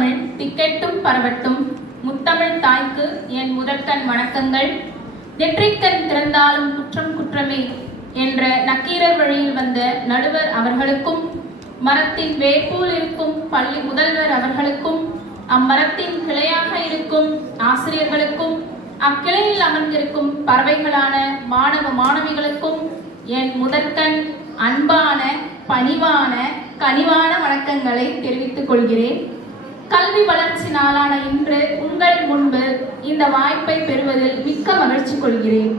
முத்தமிழ் திக்கெட்டும் பரவட்டும். முத்தமிழ் தாய்க்கு என் முதற்கண் வணக்கங்கள். நெற்றிக்கண் திறந்தாலும் குற்றம் குற்றமே என்ற நக்கீரர் வழியில் வந்த நடுவர் அவர்களுக்கும், மரத்தின் வேர்போல் இருக்கும் பள்ளி முதல்வர் அவர்களுக்கும், அம்மரத்தின் கிளையாக இருக்கும் ஆசிரியர்களுக்கும், அக்கிளையில் அமர்ந்திருக்கும் பறவைகளான மாணவ மாணவிகளுக்கும் என் முதற்கண் அன்பான பணிவான கனிவான வணக்கங்களை தெரிவித்துக் கொள்கிறேன். கல்வி வளர்ச்சி நாளான இன்று உங்கள் முன்பு இந்த வாய்ப்பை பெறுவதில் மிக்க மகிழ்ச்சி கொள்கிறேன்.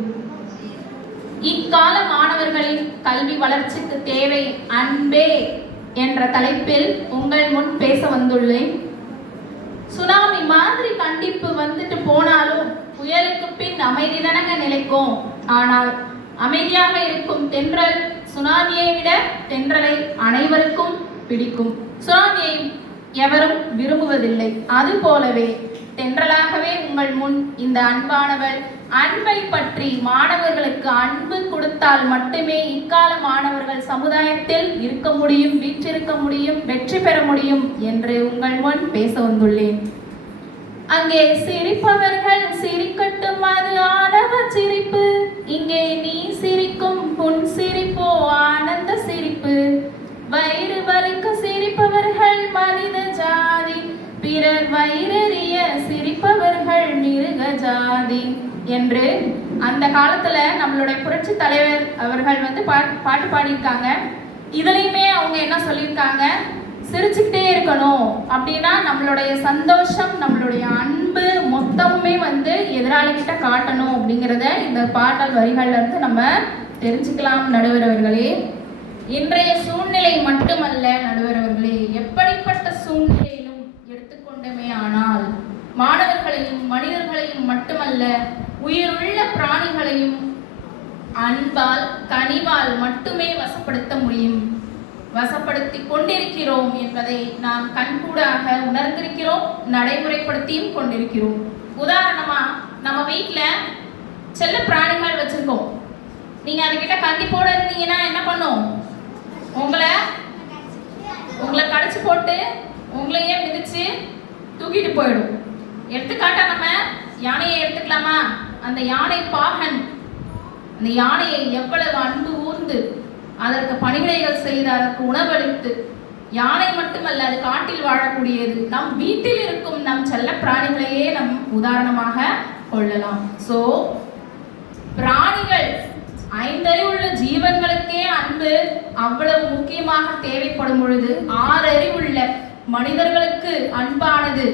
இக்கால மாணவர்களின் கல்வி வளர்ச்சிக்கு தேவை அன்பே என்ற தலைப்பில் உங்கள் முன் பேச வந்துள்ளேன். சுனாமி மாதிரி கண்டிப்பு வந்துட்டு போனாலும் புயலுக்கு பின் அமைதி தானங்க நிலைக்கும். ஆனால் அமைதியாக இருக்கும் தென்றல் சுனாமியை விட தென்றலை அனைவருக்கும் பிடிக்கும். சுனாமியை எவரும் விரும்புவதில்லை. அது போலவே தென்றலாகவே உங்கள் முன் இந்த அன்பானவள் அன்பை பற்றி மாணவர்களுக்கு அன்பு கொடுத்தால் மட்டுமே இக்கால மாணவர்கள் சமுதாயத்தில் இருக்க முடியும், வீற்றிருக்க முடியும், வெற்றி பெற முடியும் என்று உங்கள் முன் பேச வந்துள்ளேன். அங்கே சிரிப்பவர்கள் சிரிக்கட்டும், அது ஆணவ சிரிப்பு. இங்கே நீ சிரிக்கும் உன் சிரிப்போ ஆனந்த சிரிப்பு. வயிறு வலிக்க சிரிப்பவர்கள் மனித ஜாதி, பிறர் வயிறறிய சிரிப்பவர்கள் மிருக ஜாதி என்று அந்த காலத்துல நம்மளுடைய புரட்சி தலைவர் அவர்கள் வந்து பாட்டு பாடியிருக்காங்க. இதுலையுமே அவங்க என்ன சொல்லியிருக்காங்க, சிரிச்சுக்கிட்டே இருக்கணும் அப்படின்னா நம்மளுடைய சந்தோஷம், நம்மளுடைய அன்பு மொத்தமுமே வந்து எதிராளிகிட்ட காட்டணும் அப்படிங்கிறத இந்த பாடல் வரிகள்ல இருந்து நம்ம தெரிஞ்சுக்கலாம். நடுவர் அவர்களே, இன்றைய சூழ்நிலை மட்டுமல்ல நடுவர் அவர்களே, எப்படிப்பட்ட சூழ்நிலையிலும் எடுத்துக்கொண்டமே ஆனால் மாணவர்களையும் மனிதர்களையும் மட்டுமல்ல உயிருள்ள பிராணிகளையும் அன்பால் கனிவால் மட்டுமே வசப்படுத்த முடியும், வசப்படுத்தி கொண்டிருக்கிறோம் என்பதை நாம் கண்கூடாக உணர்ந்திருக்கிறோம், நடைமுறைப்படுத்தியும் கொண்டிருக்கிறோம். உதாரணமா நம்ம வீட்டுல செல்ல பிராணிகள் வச்சிருக்கோம். நீங்க அதுகிட்ட கண்டிப்போட இருந்தீங்கன்னா என்ன பண்ணும், உங்களை கடிச்சு போட்டு உங்களையே மிதிச்சு தூக்கிட்டு போயிடும். எடுத்துக்காட்டா நம்ம யானையை எடுத்துக்கலாமா? அந்த யானை பாகன் அந்த யானையை எவ்வளவு அன்பு ஊர்ந்து அதற்கு பணிவிடைகள் செய்து அதற்கு உணவளித்து, யானை மட்டுமல்ல அது காட்டில் வாழக்கூடியது, நம் வீட்டில் இருக்கும் நம் செல்ல பிராணிகளையே நம் உதாரணமாக கொள்ளலாம். சோ பிராணிகள் ஐந்தறிவுள்ள ஜீவன்களுக்கே அன்பு அவ்வளவு முக்கியமாக தேவைப்படும் பொழுது 6 அறிவுள்ள மனிதர்களுக்கு அன்பானது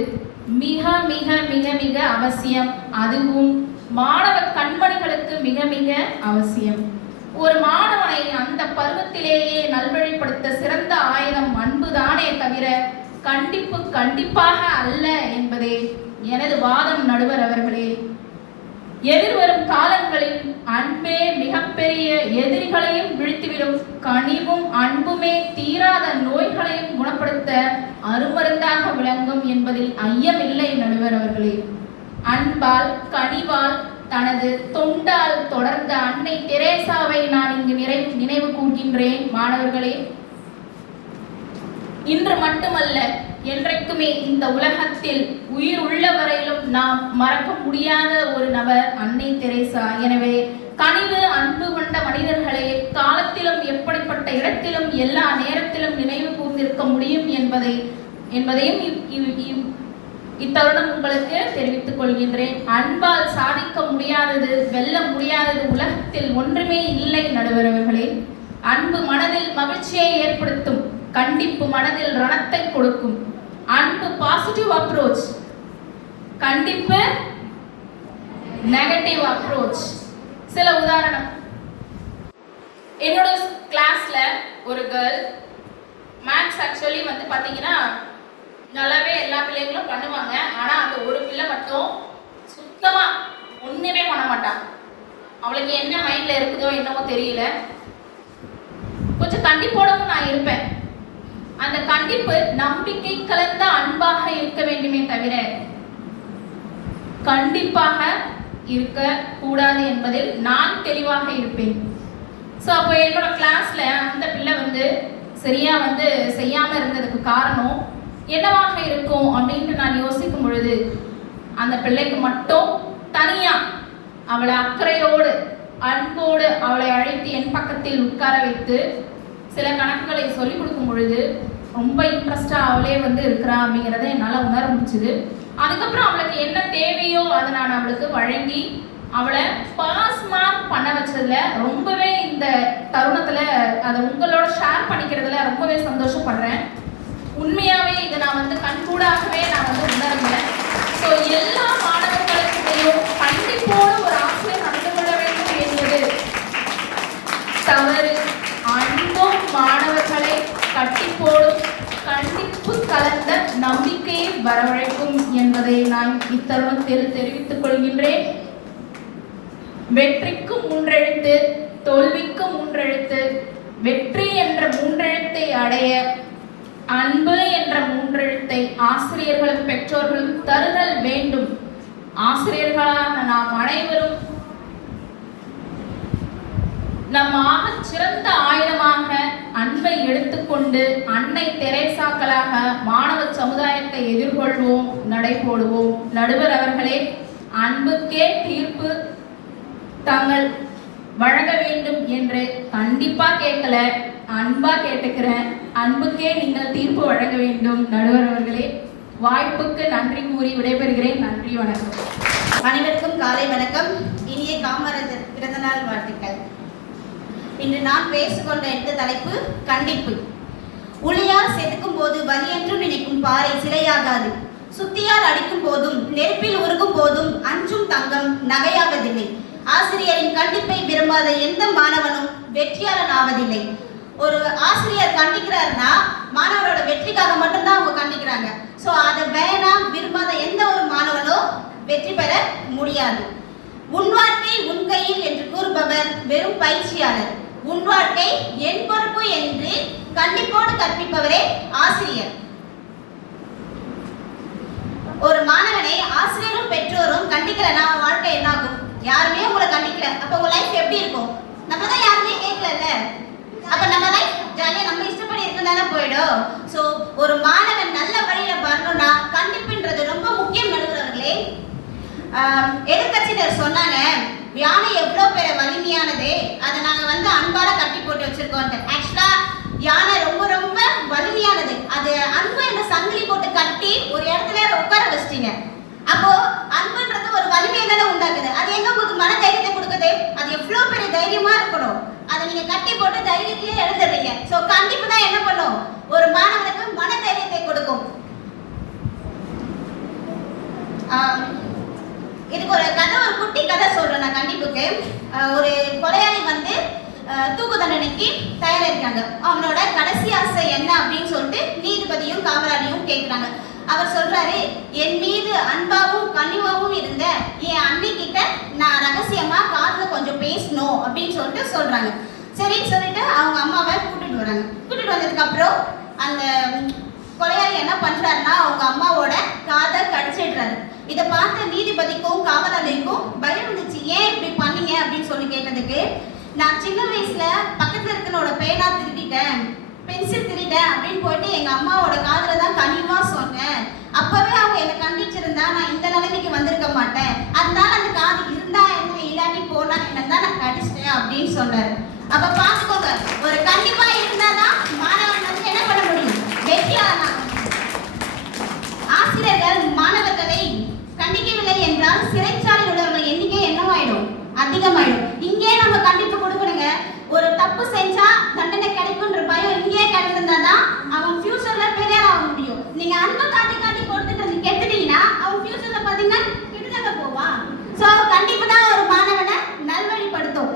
மிக மிக மிக மிக அவசியம். அதுவும் மாணவ கண்மணிகளுக்கு மிக மிக அவசியம். ஒரு மாணவனை அந்த பருவத்திலேயே நல்வழிப்படுத்த சிறந்த ஆயுதம் அன்புதானே தவிர கண்டிப்பு கண்டிப்பாக அல்ல என்பதே எனது வாதம். நடுவர் அவர்களே, எதிர்வரும் காலங்களில் அன்பே மிகப்பெரிய எதிரிகளையும் வீழ்த்திவிடும், கனிவும் அன்புமே தீராத நோய்களையும் குணப்படுத்த அருமருந்தாக விளங்கும் என்பதில் ஐயமில்லை. நடுவர் அவர்களே, அன்பால் கனிவால் தனது தொண்டால் தொடர்ந்த அன்னை தெரேசாவை நான் இங்கு நினைவு கூர்கின்றேன். மாணவர்களே, இன்று மட்டுமல்ல என்றைக்குமே இந்த உலகத்தில் உயிர் உள்ள வரையிலும் நாம் மறக்க முடியாத ஒரு நபர் அன்னை தெரேசா. எனவே கனிவு அன்பு கொண்ட மனிதர்களே காலத்திலும் எப்படிப்பட்ட இடத்திலும் எல்லா நேரத்திலும் நினைவு கூர்ந்திருக்க முடியும் என்பதையும் இத்தருணம் உங்களுக்கு தெரிவித்துக் கொள்கின்றேன். அன்பால் சாதிக்க முடியாதது, வெல்ல முடியாதது உலகத்தில் ஒன்றுமே இல்லை. நடுவர் அவர்களே, அன்பு மனதில் மகிழ்ச்சியை ஏற்படுத்தும், கண்டிப்பு மனதில் ரணத்தை கொடுக்கும். அன்பு பாசிட்டிவ் அப்ரோச், கண்டிப்பு நெகட்டிவ் அப்ரோச். சில உதாரணம், என்னோட கிளாஸ்ல ஒரு கேர்ள் மேத்ஸ் ஆக்சுவலி வந்து பாத்தீங்கன்னா நல்லாவே எல்லா பிள்ளைங்களும் பண்ணுவாங்க. ஆனா அந்த ஒரு பிள்ளை மட்டும் சுத்தமா ஒண்ணுமே பண்ண மாட்டான். அவளுக்கு என்ன மைண்ட்ல இருக்குதோ என்னவோ தெரியல. கொஞ்சம் கண்டிப்போடவும் நான் இருப்பேன். அந்த கண்டிப்பு நம்பிக்கை கலந்த அன்பாக இருக்க வேண்டுமே தவிர கண்டிப்பாக இருக்க கூடாது என்பதில் நான் தெளிவாக இருப்பேன். ஸோ அப்போ என்னோட கிளாஸ்ல அந்த பிள்ளை வந்து சரியா வந்து செய்யாம இருந்ததுக்கு காரணம் என்னவாக இருக்கும் அப்படின்னு அந்த பிள்ளைக்கு மட்டும் தனியா அவளை அக்கறையோடு அன்போடு அவளை அழைத்து என் பக்கத்தில் உட்கார வைத்து சில கணக்குகளை சொல்லிக் கொடுக்கும் பொழுது ரொம்ப இன்ட்ரெஸ்டா அவளே இருக்கிறா அப்படிங்கிறத என்னால் உணர முடிச்சுது. அதுக்கப்புறம் அவளுக்கு என்ன தேவையோ அதை நான் அவளுக்கு வழங்கி அவளை பாஸ் மார்க் பண்ண வச்சதுல ரொம்பவே இந்த தருணத்துல அதை உங்களோட ஷேர் பண்ணிக்கிறதுல ரொம்பவே சந்தோஷப்படுறேன். உண்மையாவே இதை நான் கண்கூடாகவே நான் உணர்ந்தேன். ஸோ எல்லா மாணவர்களுக்கிட்டையும் கண்டிப்போடு ஒரு ஆசிரியர் நடந்து கொள்ள வேண்டும் என்பது தவறு. அன்பும் மாணவர்களை கட்டிப்போடும் கண்டிப்பு கலந்த நம்பிக்கையை வரவழைக்கும் என்பதை நான் இத்தருணத்தில் தெரிவித்துக் கொள்கின்றேன். வெற்றிக்கு 3 எழுத்து, தோல்விக்கு 3 எழுத்து. வெற்றி என்ற 3 எழுத்தை அடைய அன்பு என்ற 3 எழுத்தை ஆசிரியர்களும் பெற்றோர்களும் தருதல் வேண்டும். ஆசிரியர்களான நாம் அனைவரும் நம் ஆகச் சிறந்த ஆயுதமாக அன்பை எடுத்துக்கொண்டு அன்னை தெரேசாக்களாக மாணவ சமுதாயத்தை எதிர்கொள்வோம், நடைபோடுவோம். நடுவர் அவர்களே, அன்புக்கே தீர்ப்பு தாங்கள் வழங்க வேண்டும் என்று கண்டிப்பா கேட்கல, அன்பா கேட்டுக்கிறேன். அன்புக்கே நீங்கள் தீர்ப்பு வழங்க வேண்டும். நடுவர் அவர்களே, வாய்ப்புக்கு நன்றி கூறி விடைபெறுகிறேன். நன்றி, வணக்கம். அனைவருக்கும் காலை வணக்கம். இனிய காமராஜர் பிறந்தநாள் வாழ்த்துக்கள். இன்று நான் பேசிக்கொண்ட இந்த தலைப்பு கண்டிப்பு. உளியால் செதுக்கும் போது வலியென்றும் நினைக்கும் பாறை சிலையாகாது. சுத்தியால் அடிக்கும் போதும் நெருப்பில் உருகும் போதும் அஞ்சும் தங்கம் நகையாவதில்லை. ஆசிரியரின் கண்டிப்பை விரும்பாத எந்த மாணவனும் வெற்றியாளன் ஆவதில்லை. ஒரு ஆசிரியர் கண்டிக்கிறாருன்னா மாணவரோட வெற்றிக்காக மட்டும்தான் அவங்க கண்டிக்கிறாங்க. ஸோ அதை வேணாம் விரும்பாத எந்த ஒரு மாணவனும் வெற்றி பெற முடியாது. உன் வாழ்க்கை உன் கையில் என்று கூறுபவர் வெறும் பயிற்சியாளர். உன் வாழ்க்கை என் பொறுப்பு என்று கண்டிப்போடு கற்பிப்பவரே ஆசிரியர். ஒரு மாணவனை ஆசிரியரும் பெற்றோரும் கண்டிக்கலன்னா வாழ்க்கை என்ன ஆகும்? யாருமே உங்களை கண்டிக்கல, அப்ப உங்க லைஃப் எப்படி இருக்கும்? நம்ம தான் யாருமே கேட்கல, அப்ப நம்ம லைஃப் ஜாலியா நம்ம இஷ்டப்படி இருக்கனால போயிடும். சோ ஒரு மாணவன் நல்ல வழியில வரணும்னா கண்டிப்புன்றது ரொம்ப முக்கியம். நடுவர்களே, எதிர்கட்சியினர் சொன்னாங்க யானை எவ்வளவு பேர வலிமையானது, அதை நாங்க அன்பால கட்டி போட்டு வச்சிருக்கோம். ஆக்சுவலா யானை ரொம்ப ரொம்ப வலிமையானது. அது அன்பு என்ற சங்கிலி போட்டு கட்டி ஒரு இடத்துல உட்கார வச்சிட்டீங்க. அப்போ அன்புன்றது ஒரு வலிமையை தானே உண்டாக்குது. அது எங்க உங்களுக்கு மன தைரியத்தை கொடுக்குது? அது எவ்வளவு பெரிய தைரியமா இருக்கணும். அதை நீங்க கட்டி போட்டு தைரியத்தையே எழுதுறீங்க. சோ கண்டிப்பு தான் என்ன பண்ணும்? ஒரு மாணவனுக்கு மன தைரியத்தை கொடுக்கும். இதுக்கு ஒரு கதை, ஒரு குட்டி கதை சொல்றேன் நான் கண்டிப்புக்கு. ஒரு கொலையாளி தூக்கு தண்டனைக்கு தயாரா இருக்காங்க. அவனோட கடைசி ஆசை என்ன அப்படின்னு சொல்லிட்டு நீதிபதியும் காவலாளியும் கேட்கிறாங்க. அவர் சொல்றாரு, என் மீது அன்பாவும் கனிவாவும் இருந்த என் அண்ணி கிட்ட நான் ரகசியமா காதுல கொஞ்சம் பேசணும் அப்படின்னு சொல்லிட்டு சொல்றாங்க. சரின்னு சொல்லிட்டு அவங்க அம்மாவை கூட்டிட்டு வராங்க. கூட்டிட்டு வந்ததுக்கு அப்புறம் அந்த கொலையாளி என்ன பண்றாருன்னா அவங்க அம்மாவோட காதை கடிச்சிடுறாரு. இதை பார்த்த நீதிபதிக்கும் காவலாளிக்கும் பயம் வந்துச்சு. ஏன் இப்படி பண்ணீங்க அப்படின்னு சொல்லி கேட்டதுக்கு, நான் சின்ன வயசுல பக்கத்துல இருக்கனோட பேனா திருடிட்டேன், பென்சில் திருடிட்டேன் அப்படின்னு போயிட்டு எங்க அம்மாவோட காதுல தான் கனிவா சொன்னேன். அப்பவே அவங்க என்னை கண்டிச்சிருந்தா நான் இந்த நிலைமைக்கு வந்திருக்க மாட்டேன். அதனால அந்த காது இருந்தா என்ன, இல்லாட்டி போனா என்ன தான் நான் கடிச்சிட்டேன் அப்படின்னு சொன்னாரு. அப்ப பாத்துக்கோங்க, ஒரு கண்டிப்பா இருந்தாதான் மாணவன் என்ன பண்ண முடியும்? வெற்றியாளனா. ஆசிரியர்கள் மாணவர்களை கண்டிக்கவில்லை என்றால் சிறைச்சாலையில் உள்ளவர்கள் எண்ணிக்கை என்னவாயிடும்? அதிகமாயிடும். இங்கே நம்ம கண்டிப்பு கொடுக்கணுங்க. ஒரு தப்பு செஞ்சா தண்டனை கிடைக்கும்ன்ற பயம் இங்கே கிடைச்சிருந்தாதான் அவன் ஃபியூச்சர்ல பெரியார் ஆக முடியும். நீங்க அன்பை காட்டி காட்டி கொடுத்துட்டு கெடுத்துட்டீங்கன்னா அவன் ஃபியூச்சர்ல பாத்தீங்கன்னா கெட்டுதாங்க போவான். சோ கண்டிப்பு தான் ஒரு மாணவனை நல்வழிப்படுத்தும்.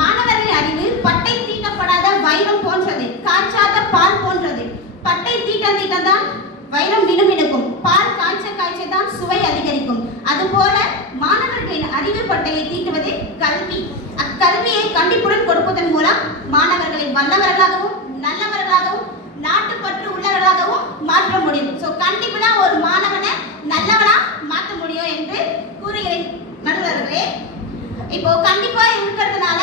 மாணவரின் அறிவு பட்டை தீட்டப்படாத வைரம் போன்றது, காய்ச்சாத பால் போன்றது. பட்டை தீட்ட தான் வைரம் மினுமினுக்கும், பால் காய்ச்ச தான் சுவை அதிகரிக்கும். அதுபோல மாணவர்களின் அறிவு பட்டையை தீட்டுவது கல்வி. அக்கல்வியை கண்டிப்புடன் கொடுப்பதன் மூலம் மாணவர்களை வல்லவர்களாகவும் நல்லவர்களாகவும் நாட்டுப்பற்று உள்ளவர்களாகவும் மாற்ற முடியும். ஸோ கண்டிப்பு தான் ஒரு மாணவனை நல்லவனா மாற்ற முடியும் என்று கூறுகிறேன். நடுவர்களே, இப்போ கண்டிப்பா இருக்கிறதுனால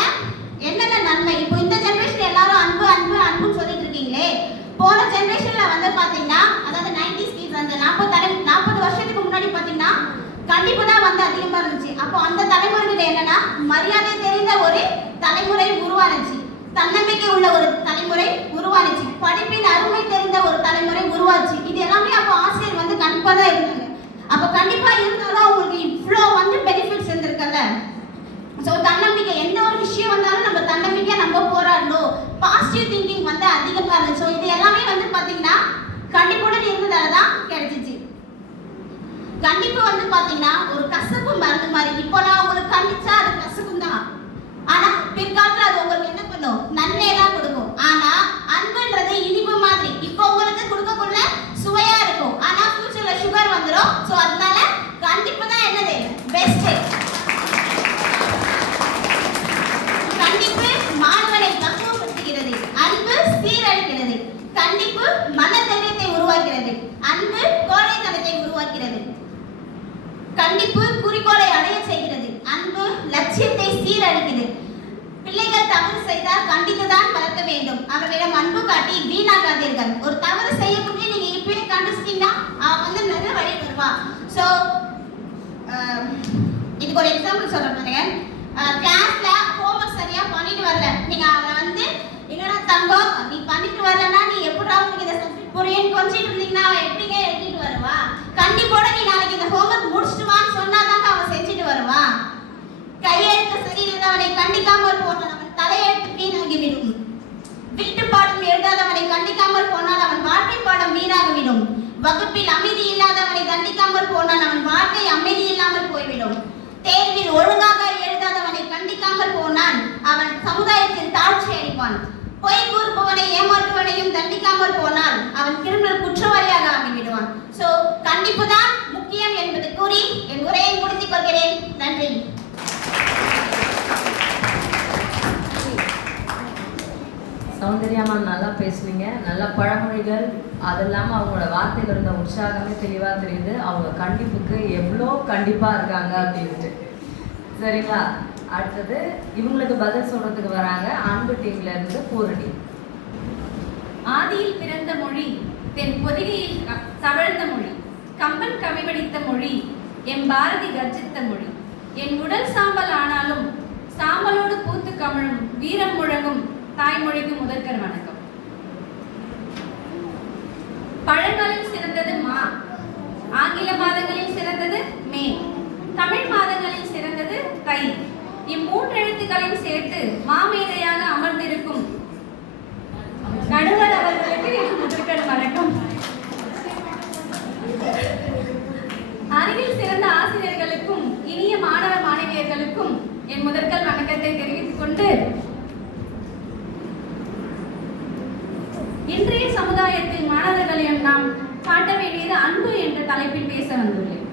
என்னென்ன நன்மை? இப்போ இந்த ஜெனரேஷன் எல்லாரும் அன்பு அன்பு அன்புன்னு சொல்லிட்டு இருக்கீங்களே, போன ஜெனரேஷன்ல பாத்தீங்கன்னா, அதாவது 90s கிட்ஸ், அந்த 40 கண்டிப்பு தான் வந்து அதிகமா இருந்துச்சு. அப்போ அந்த தலைமுறைகிட்ட என்னன்னா மரியாதை தெரிந்த ஒரு தலைமுறை உருவானுச்சு, தன்னம்பிக்கை உள்ள ஒரு தலைமுறை உருவானுச்சு, படிப்பின் அருமை தெரிந்த ஒரு தலைமுறை உருவாச்சு. இது எல்லாமே அப்போ ஆசிரியர் வந்து கண்டிப்பா தான் இருந்தாங்க. அப்போ கண்டிப்பா இருந்தாலும் அவங்களுக்கு இவ்வளோ வந்து பெனிஃபிட்ஸ் இருந்திருக்கல. ஸோ தன்னம்பிக்கை, எந்த ஒரு விஷயம் வந்தாலும் நம்ம தன்னம்பிக்கையா நம்ம போராடணும், பாசிட்டிவ் திங்கிங் வந்து அதிகமாக இருந்துச்சு. ஸோ இது எல்லாமே வந்து பார்த்தீங்கன்னா கண்டிப்புடன் இருந்ததால தான் கிடைச்சிச்சு. கண்டிப்பு வந்து பார்த்தீங்கன்னா ஒரு கசப்பு மருந்து மாதிரி. இப்போ நான் உங்களுக்கு கண்டிச்சா அது கசக்கும் தான், ஆனா பிற்காலத்துல அது உங்களுக்கு என்ன பண்ணும், நன்மை தான் கொடுக்கும். ஆனா அன்புன்றது இனிப்பு மாதிரி. இப்போ உங்களுக்கு கொடுக்கக்குள்ள சுவையா இருக்கும், ஆனா ஃபியூச்சர்ல சுகர் வந்துடும். ஸோ அதனால கண்டிப்பு தான் என்னது பெஸ்ட். கண்டிப்பு மாணவனை பக்குவப்படுத்துகிறது, அன்பு சீரழிக்கிறது. கண்டிப்பு மன தைரியத்தை உருவாக்கிறது, அன்பு கோழைத்தனத்தை உருவாக்கிறது. கண்டிப்பு குறிக்கோளை அடைய செய்கிறது, அன்பு லட்சியத்தை சீரழிக்கிறது. பிள்ளைகள் தவறு செய்தால் கண்டித்துதான் வளர்க்க வேண்டும், அவர்களிடம் அன்பு காட்டி வீணாக்காதீர்கள். ஒரு தவறு செய்யக்கூடிய நீங்க இப்பயே கண்டிச்சிட்டீங்கன்னா அவன் வந்து நல்ல வழி வருவான். ஸோ இதுக்கு ஒரு எக்ஸாம்பிள் சொல்றேன் பாருங்க. கிளாஸ்ல ஹோம்ஒர்க் சரியா பண்ணிட்டு வரல, நீங்க அவனை வந்து என்னடா தங்கம் நீ பண்ணிட்டு வரலன்னா நீ எப்படா உனக்கு இந்த சப்ஜெக்ட் புரியும்னு கொஞ்சிட்டு இருந்தீங்கன்னா அவன் எப்படிங்க எழுதிட்டு வருவா? கண்டிப்போட நீ நாளைக்கு இந்த ஹோம்ஒர்க் முடிச்சுட்டு வான்னு சொன்னாதாங்க அவன் செஞ்சுட்டு வருவான். கையெழுத்து சரியில்லாத அவனை கண்டிக்காமல் போனான் அவன் தலையெழுத்து வீணாகிவிடும். வீட்டு பாடம் எழுதாதவனை கண்டிக்காமல் போனால் அவன் வாழ்க்கை பாடம் வீணாகிவிடும். வகுப்பில் அமைதி இல்லாதவனை தண்டிக்காமல் போனால் அவன் வாழ்க்கை அமைதி இல்லாமல் போய்விடும். தேர்வில் ஒழுங்காக எழுதாதவனை கண்டிக்காமல் போனால் அவன் சமுதாயத்தில் தாழ்ச்சி அடைவான். பொய் கூறுபவனை ஏமாற்றுவனையும் தண்டிக்காமல் போனால் அவன் கிரிமினல் குற்றவாளியாக ஆகிவிடுவான். ஸோ கண்டிப்பு தான் முக்கியம் என்பது கூறி என் உரையை முடித்துக் கொள்கிறேன். நன்றி. சௌந்தர்யாமா நல்லா பேசுனீங்க, நல்ல பழமொழிகள், அது இல்லாமல் அவங்களோட வார்த்தையில் இருந்த உற்சாகமே தெளிவாக தெரியுது. அவங்க கண்டிப்புக்கு எவ்வளோ கண்டிப்பாக இருக்காங்க அப்படின்ட்டு. சரிங்களா? அடுத்தது இவங்களுக்கு பதில் சொல்றதுக்கு வராங்க அன்பு டீம்ல இருந்து பூரணி. ஆதியில் பிறந்த மொழி, தென் பொதிகையில் தவழ்ந்த மொழி, கம்பன் கவிவடித்த மொழி, என் பாரதி கர்ஜித்த மொழி. என் உடல் சாம்பல் ஆனாலும் சாம்பலோடு பூத்து கமழும் வீரம் முழங்கும் தாய்மொழிக்கு முதற்கர் வணக்கம். பழங்களில் சிறந்தது மா, ஆங்கில மாதங்களில் சிறந்தது மே, தமிழ் மாதங்களில் சிறந்தது தை. இம்மூன்று எழுத்துக்களையும் சேர்த்து மாமேதையாக அமர்ந்திருக்கும் நடுவர் அவர்களுக்கு முதற்கர் வணக்கம். அறிவில் சிறந்த ஆசிரியர்களுக்கும் இனிய மாணவ மாணவியர்களுக்கும் என் முதற்கல் வணக்கத்தை தெரிவித்துக் கொண்டு, இன்றைய சமுதாயத்தில் மாணவர்களையும் நாம் காட்ட வேண்டியது அன்பு என்ற தலைப்பில் பேச வந்துள்ளேன்.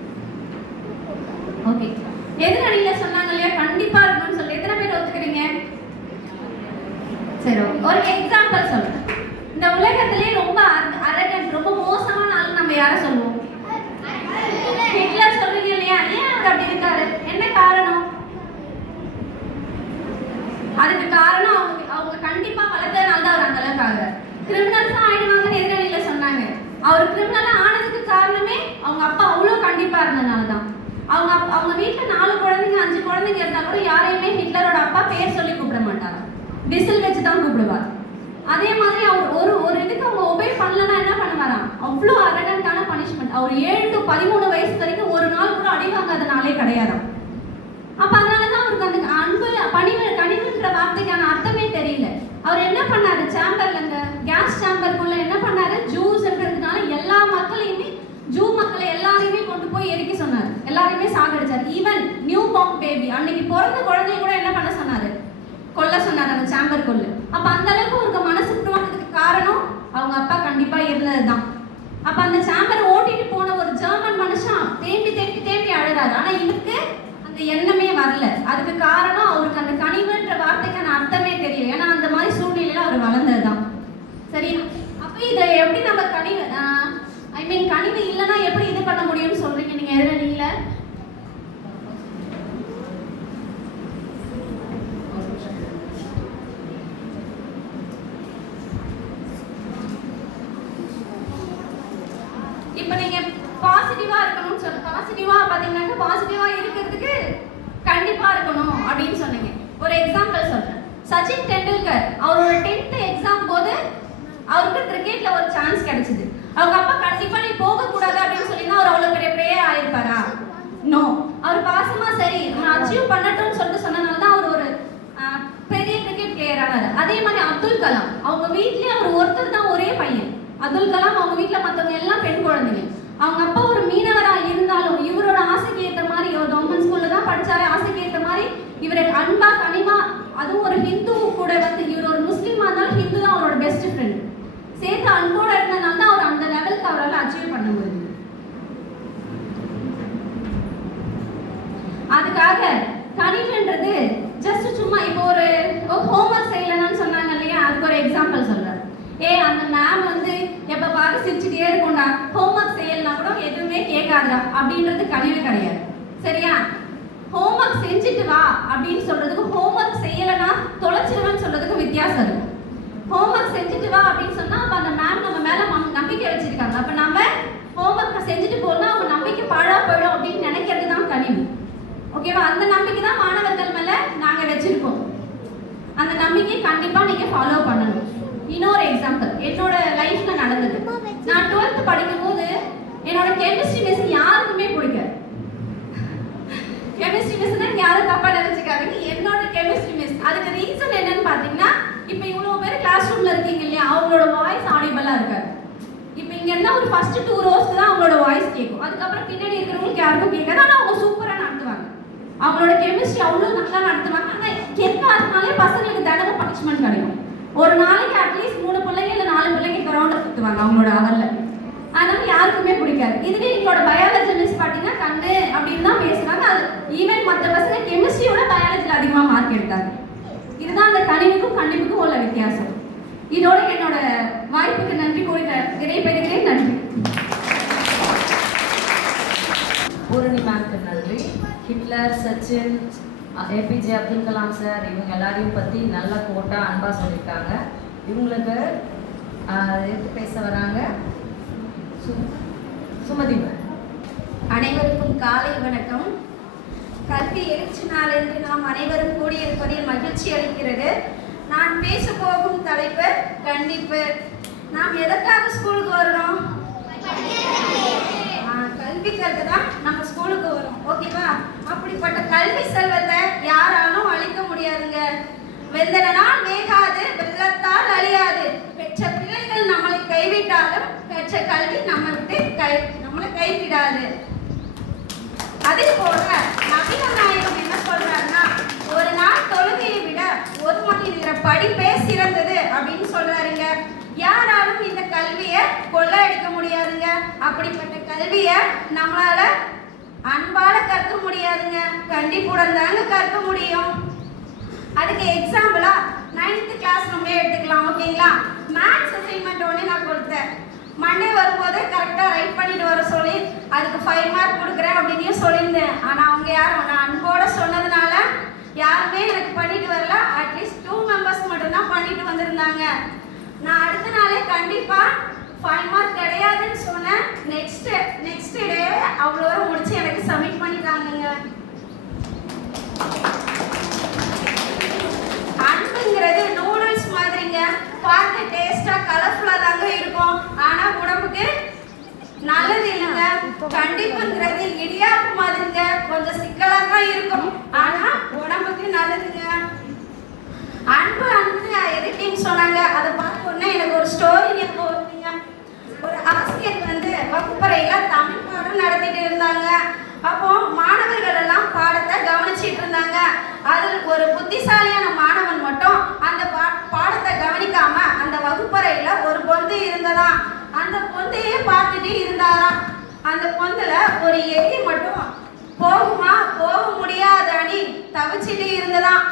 ஓகே, எதிரணியில சொன்னாங்க இல்லையா கண்டிப்பா இருக்கணும்னு சொல்லி, எத்தனை பேர் ஒத்துக்கிறீங்க? சரி, ஒரு எக்ஸாம்பிள் சொல்றேன். இந்த உலகத்திலே ரொம்ப அரகன்ட், ரொம்ப மோசமான ஆள் நம்ம யாரை சொல்லுவோம்? ஹிட்லர் சொல்றீங்க இல்லையா? ஏன் அவர் அப்படி இருக்காரு? என்ன காரணம்? அதுக்கு காரணம் அவங்க கண்டிப்பா வளர்த்ததுனால தான் அவர் அந்த அளவுக்கு ஆகுறாரு. கிரிமினல்ஸா ஆயிடுவாங்கன்னு எதிரணியில சொன்னாங்க. அவர் கிரிமினலா ஆனதுக்கு காரணமே அவங்க அப்பா அவ்வளோ கண்டிப்பா இருந்ததுனால தான். அவங்க வீட்டுல 4 குழந்தைங்க 5 குழந்தைங்க இருந்தா கூட யாரையுமே ஹிட்லரோட அப்பா பேர் சொல்லி கூப்பிட மாட்டாராம், விசில் வச்சு தான் கூப்பிடுவார். அதே மாதிரி அவர் ஒரு இதுக்கு அவங்க ஒபே பண்ணலன்னா என்ன பண்ணுவாராம், அவ்வளோ அரகண்டான பனிஷ்மெண்ட். அவர் 7 to 13 வயசு வரைக்கும் ஒரு நாள் கூட அடி வாங்காதனாலே கிடையாதாம். அப்ப அதனாலதான் அவருக்கு அந்த அன்பு கனிவுன்ற வார்த்தைக்கான அர்த்தமே தெரியல. அவர் என்ன பண்ணாரு, சேம்பர்ல இந்த கேஸ் சேம்பருக்குள்ள என்ன பண்ணாரு, ஜூஸ்ன்றதுனால எல்லா மக்களையுமே, ஜூ மக்களை எல்லாரையுமே கொண்டு போய் எரிக்க சொன்னார், எல்லாரையுமே சாகடிச்சார். ஈவன் நியூ பார்ன் பேபி, அன்னைக்கு பிறந்த குழந்தைய கூட என்ன பண்ண சொன்னாரு, கொல்ல சொன்னார் அந்த சேம்பருக்குள்ள. அப்ப அந்த அளவுக்கு ஒரு மனசு புரிவானதுக்கு காரணம் அவங்க அப்பா கண்டிப்பா இருந்ததுதான். அப்ப அந்த சேம்பர் ஓட்டிட்டு போன ஒரு ஜெர்மன் மனுஷன் தேம்பி தேம்பி தேம்பி அழுறாரு. ஆனா இவருக்கு அந்த எண்ணமே வரல. அதுக்கு காரணம் அவருக்கு அந்த கனிவுன்ற வார்த்தைக்கான அர்த்தமே தெரியல. ஏன்னா அந்த மாதிரி சூழ்நிலையில அவர் வளர்ந்ததுதான். சரி, அப்ப இதை எப்படி நம்ம கனிவு கனிவு இல்லைன்னா எப்படி இது பண்ண முடியும்னு சொல்றீங்க நீங்க எதிரணியில? இப்ப நீங்க பாசிட்டிவ் பாசிட்டிவா இருக்கணும்னு சொன்ன பாசிட்டிவா பாத்தீங்கன்னாக்க பாசிட்டிவா இருக்கிறதுக்கு கண்டிப்பா இருக்கணும் அப்படின்னு சொன்னீங்க. ஒரு எக்ஸாம்பிள் சொல்றேன். சச்சின் டெண்டுல்கர் அவரோட 10th எக்ஸாம் போது அவருக்கு கிரிக்கெட்ல ஒரு சான்ஸ் கிடைச்சது. அவங்க அப்பா கண்டிப்பா நீ போக கூடாது அப்படின்னு சொல்லினா அவர் அவ்வளவு பெரிய பிளேயர் ஆயிருப்பாரா? நோ. அவர் பாசமா சரி நான் அச்சீவ் பண்ணட்டும்னு சொல்லிட்டு சொன்னனால தான் அவர் ஒரு பெரிய கிரிக்கெட் பிளேயர் ஆனாரு. அதே மாதிரி அப்துல் கலாம் அவங்க வீட்லயே அவர் ஒருத்தர் தான் ஒரே பையன். அப்துல் கலாம் அவங்க வீட்ல மத்தவங்க எல்லாம் பெண் குழந்தைங்க. அவங்க அப்பா ஒரு மீனவரா இருந்தாலும் இவரோட ஆசைக்கு ஏற்ற மாதிரி ஒரு கவர்மெண்ட் ஸ்கூல்ல தான் படிச்சாரு. ஆசைக்கு ஏற்ற மாதிரி இவரை அன்பா கனிமா, அதுவும் ஒரு ஹிந்து கூட வந்து இவர் ஒரு முஸ்லீமா இருந்தாலும் ஹிந்து தான் அவரோட பெஸ்ட் ஃப்ரெண்ட். சேர்த்து அன்போட இருந்தனால தான் அவர் அந்த லெவலுக்கு அவரால் அச்சீவ் பண்ண முடியுது. அதுக்காக கணிப்புன்றது ஜஸ்ட் சும்மா இப்போ ஒரு ஹோம்ஒர்க் செய்யலன்னு சொன்னாங்க இல்லையா, அதுக்கு ஒரு எக்ஸாம்பிள் சொல்றேன். அந்த மேம் வந்து எப்ப பாரு சிரிச்சுட்டே இருக்கும்டா, ஹோம்ஒர்க் செய்யலனா கூட எதுவுமே கேட்காதா அப்படின்றது கணிவு கிடையாது. சரியா? ஹோம்ஒர்க் செஞ்சுட்டு வா அப்படின்னு சொல்றதுக்கு ஹோம்ஒர்க் செய்யலனா தொலைச்சிருவேன்னு சொல்றதுக்கு வித்தியாசம் இருக்கு. ஹோம்ஒர்க் செஞ்சுட்டு வா அப்படின்னு சொன்னா அப்ப அந்த மேம் நம்ம மேல நம்பிக்கை வச்சிருக்காங்க. அப்ப நம்ம ஹோம்ஒர்க் செஞ்சுட்டு போனா அவங்க நம்பிக்கை பாழா போயிடும் அப்படின்னு நினைக்கிறது தான் கணிவு. ஓகேவா? அந்த நம்பிக்கை தான் மாணவர்கள் மேல நாங்க வச்சிருக்கோம். அந்த நம்பிக்கை கண்டிப்பா நீங்க ஃபாலோ பண்ணணும். இன்னொரு எக்ஸாம்பிள் என்னோட லைஃப்ல நடந்தது. நான் 12th படிக்கும்போது என்னோட கெமிஸ்ட்ரி மிஸ் யாருக்குமே பிடிக்காது. கெமிஸ்ட்ரி மிஸ்னா யாரும் தப்பா நினைச்சுக்காதீங்க. என்னோட கெமிஸ்ட்ரி மிஸ். அதுக்கு ரீசன் என்னன்னு பாத்தீங்கன்னா, இப்ப இவ்வளவு பேர் கிளாஸ் ரூம்ல இருக்கீங்க இல்லையா, அவங்களோட வாய்ஸ் ஆடிபிளா இருக்காது. இப்ப இங்க இருந்தா ஒரு ஃபர்ஸ்ட் 2 rows தான் அவங்களோட வாய்ஸ் கேட்கும். அதுக்கப்புறம் பின்னாடி இருக்கிறவங்களுக்கு யாருக்கும் கேட்காது. ஆனா அவங்க சூப்பரா நடத்துவாங்க. அவங்களோட கெமிஸ்ட்ரி அவ்வளவு நல்லா நடத்துவாங்க. ஆனா கேட்காதனாலே பசங்களுக்கு தினமும் பனிஷ்மெண்ட் கிடைக்கும். ஒரு நாளைக்கு அட்லீஸ்ட் 3 பிள்ளைங்க இல்ல 4 பிள்ளைங்க கிரவுண்ட சுத்துவாங்க அவங்களோட அவர்ல. அதனால யாருக்குமே பிடிக்காது. இதுவே எங்களோட பயாலஜி மிஸ் பாத்தீங்கன்னா கண்ணு அப்படின்னு தான் பேசுறாங்க. அது ஈவன் மற்ற பசங்க கெமிஸ்ட்ரியோட பயாலஜில அதிகமா மார்க் எடுத்தாங்க. இதுதான் அந்த கணிவுக்கும் கண்டிப்புக்கும் உள்ள வித்தியாசம். இதோட என்னோட வாய்ப்புக்கு நன்றி கூறி விடைபெறுகிறேன். நன்றி. பூரணி மேம்க்கு நன்றி. ஹிட்லர், சச்சின், ஏபிஜே அப்துல் கலாம் சார் இவங்க எல்லாரையும் பற்றி நல்ல கோட்டா அன்பாக சொல்லியிருக்காங்க. இவங்களுக்கு எடுத்து பேச வராங்க சுமதி மேம். அனைவருக்கும் காலை வணக்கம். கல்வி எழுச்சி நாள் என்று நாம் அனைவரும் கூடியிருப்பதில் மகிழ்ச்சி அளிக்கிறது. நான் பேச போகும் தலைப்பு கண்டிப்பு. நாம் எதற்காக ஸ்கூலுக்கு வர்றோம்? கல்வி கற்க தான் நம்ம ஸ்கூலுக்கு வரோம். ஓகேவா? அப்படிப்பட்ட கல்வி செல்வத்தை யாராலும் அழிக்க முடியாதுங்க. வெந்தன நாள் வேகாது, வெள்ளத்தால் அழியாது. பெற்ற பிள்ளைகள் நம்மளை கைவிட்டாலும் பெற்ற கல்வி நம்மளை கைவிடாது. அதே போல நவீன நாயகம் என்ன சொல்றாருன்னா, ஒரு நாள் தொழுகையை விட 1 மணி நேர படிப்பே சிறந்தது அப்படின்னு சொல்றாருங்க. யாராலும் இந்த கல்வியை கொள்ளையடிக்க முடியாதுங்க. அப்படிப்பட்ட கல்வியை நம்மளால அன்பால கற்க முடியாதுங்க, கண்டிப்புடன் தாங்க கற்க முடியும். அதுக்கு எக்ஸாம்பிளா 9th கிளாஸ் நம்ம எடுத்துக்கலாம். ஓகேங்களா? மேத்ஸ் அசைன்மெண்ட் ஒன்று நான் கொடுத்தேன். மண்டே வரும்போது கரெக்டாக ரைட் பண்ணிட்டு வர சொல்லி அதுக்கு 5 மார்க் கொடுக்குறேன் அப்படின்னு சொல்லியிருந்தேன். ஆனால் அவங்க யாரும் நான் அன்போட சொன்னதுனால யாருமே எனக்கு பண்ணிட்டு வரல. அட்லீஸ்ட் 2 மெம்பர்ஸ் மட்டும்தான் பண்ணிட்டு வந்திருந்தாங்க. நான் அடுத்த நாளே கண்டிப்பாக 5 மார்க் கிடையாதுன்னு சொன்னேன். நெக்ஸ்ட் டே அவ்வளோ முடிச்சு எனக்கு சப்மிட் பண்ணிட்டாங்க. அன்புங்கிறது நூடுல்ஸ் மாதிரிங்க. பார்க்க டேஸ்டா கலர்ஃபுல்லா தாங்க இருக்கும், ஆனா உடம்புக்கு நல்லது இல்லைங்க. கண்டிப்புங்கிறது இடியாப்பு மாதிரிங்க. கொஞ்சம் சிக்கலா தான் இருக்கும், ஆனா உடம்புக்கு நல்லதுங்க. அன்பு எதுக்குன்னு சொன்னாங்க. அதை பார்த்த உடனே எனக்கு ஒரு ஸ்டோரி ஞாபகம் வருதுங்க. ஒரு ஆசிரியர் வந்து வகுப்பறையில தமிழ் பாடம் நடத்திட்டு இருந்தாங்க. அப்போ மாணவர்கள் எல்லாம் பாடத்தை கவனிச்சிட்டு இருந்தாங்க. அதில் ஒரு புத்திசாலியான மாணவன் மட்டும் அந்த பாடத்தை கவனிக்காம அந்த வகுப்பறையில ஒரு பொந்து இருந்ததாம். அந்த பொந்தையே பார்த்துட்டு இருந்தாராம். அந்த பொந்துல ஒரு எலி மட்டும் போகுமா போக முடியாதானி தவிச்சிட்டு இருந்ததாம்.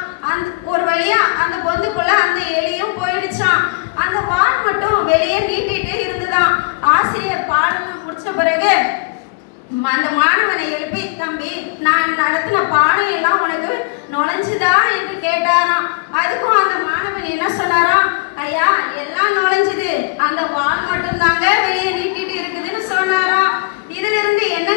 ஒரு வழியா அந்த பொந்துக்குள்ள அந்த எலியும் போயிடுச்சான். அந்த வால் மட்டும் வெளியே நீட்டிட்டு இருந்ததாம். ஆசிரியர் பாடம் முடிச்ச பிறகு அந்த மாணவனை எழுப்பி, தம்பி நான் நடத்தின பாடம் எல்லாம் உனக்கு நுழைஞ்சுதா என்று கேட்டாராம். அதுக்கும் அந்த மாணவன் என்ன சொன்னாராம், ஐயா எல்லாம் நுழைஞ்சுது, அந்த வால் மட்டும் தாங்க வெளியே நீட்டிட்டு இருக்குதுன்னு சொன்னாராம். இதுல இருந்து என்ன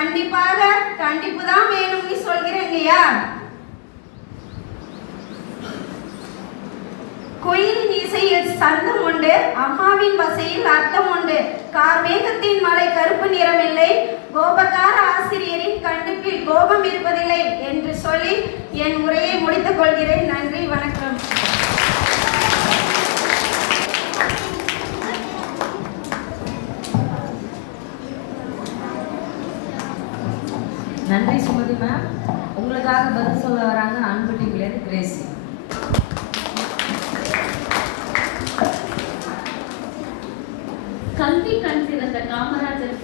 கண்டிப்பாக கண்டிப்பு தான் வேணும்னு சொல்கிறேங்கய்யா. குயிலின் இசையில் சந்தம் உண்டு, அம்மாவின் வசையில் அர்த்தம் உண்டு. கார்மேகத்தின் மலை கருப்பு நிறமில்லை, கோபக்கார ஆசிரியரின் கண்டிப்பில் கோபம் இருப்பதில்லை என்று சொல்லி என் உரையை முடித்துக் கொள்கிறேன். நன்றி, வணக்கம். நன்றி சுமதி மேம். உங்களுக்காக பதில் சொல்ல வராங்க அன்புட்டிலேருந்து கிரேசி. கல்வி கண் திறந்த காமராஜர்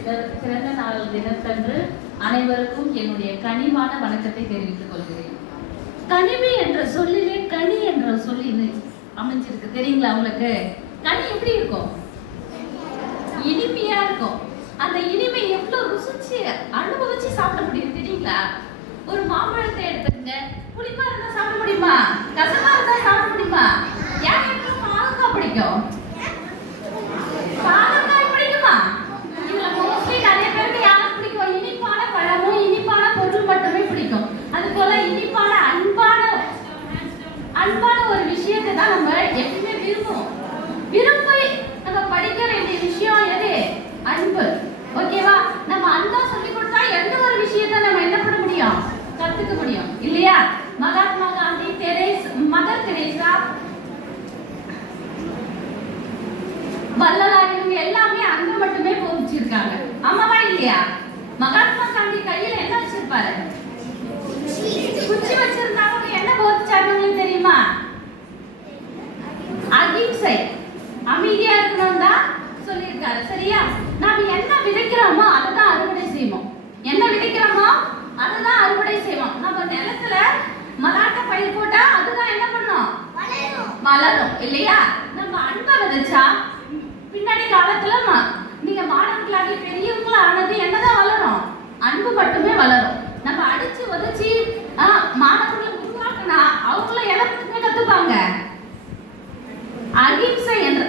பிறந்த நாள் தினத்தன்று அனைவருக்கும் என்னுடைய கனிவான வணக்கத்தை தெரிவித்துக் கொள்கிறேன். கனிவு என்ற சொல்லிலே கனி என்ற சொல்லி அமைஞ்சிருக்கு தெரியுங்களா உங்களுக்கு? கனி எப்படி இருக்கும்? இனிமையா இருக்கும். அந்த இனிமை எவ்வளவு ருசிச்சு அனுபவிச்சு சாப்பிட முடியும் தெரியுங்களா? ஒரு மாம்பழத்தை எடுத்துங்க, புளிப்பா இருந்தா சாப்பிட முடியுமா? கசப்பா இருந்தா சாப்பிட முடியுமா? யாருக்கு பாவக்காய் பிடிக்கும்? பாவக்காய் பிடிக்குமா? இதுல மோஸ்ட்லி நிறைய பேருக்கு யாருக்கு பிடிக்கும்? இனிப்பான பழமும் இனிப்பான பொருள் மட்டுமே பிடிக்கும். அது போல இனிப்பான அன்பான ஒரு விஷயத்தை தான் நம்ம எப்பவுமே விரும்புவோம். விரும்பி நம்ம படிக்க வேண்டிய விஷயம் எது? அன்பு. ஓகேவா? நம்ம அன்பா சொல்லி கொடுத்தா எந்த ஒரு விஷயத்தை நம்ம என்ன பண்ண முடியும்? கத்துக்க முடியும் இல்லையா? மகாத்மா காந்தி, மதர் தெரேசா, வள்ளலார் இவங்க எல்லாமே அன்பு மட்டுமே போதிச்சிருக்காங்க. ஆமாவா இல்லையா? மகாத்மா காந்தி கையில என்ன வச்சிருப்பாரு? குச்சி வச்சிருந்தாங்க. என்ன போதிச்சாரு உங்களுக்கு தெரியுமா? அகிம்சை, அமைதியா இருக்கணும் தான் சொல்லியிருக்காரு. சரியா? நாம என்ன விதைக்கிறோமோ அதை தான் அறுவடை செய்வோம். என்ன விதைக்கிறோமோ அதை தான் அறுவடை செய்வோம். நம்ம நிலத்துல மலாட்ட பயிர் போட்டா அதுதான் என்ன பண்ணும்? வளரும் இல்லையா? நம்ம அன்பை விதைச்சா பின்னாடி காலத்துல நீங்க மாணவர்களாகி பெரியவங்களா ஆனது என்னதான் வளரும்? அன்பு மட்டுமே வளரும். நம்ம அடிச்சு உதச்சி மாணவர்களை உருவாக்கினா அவங்கள எதை கத்துப்பாங்க? அகிம்சை என்ற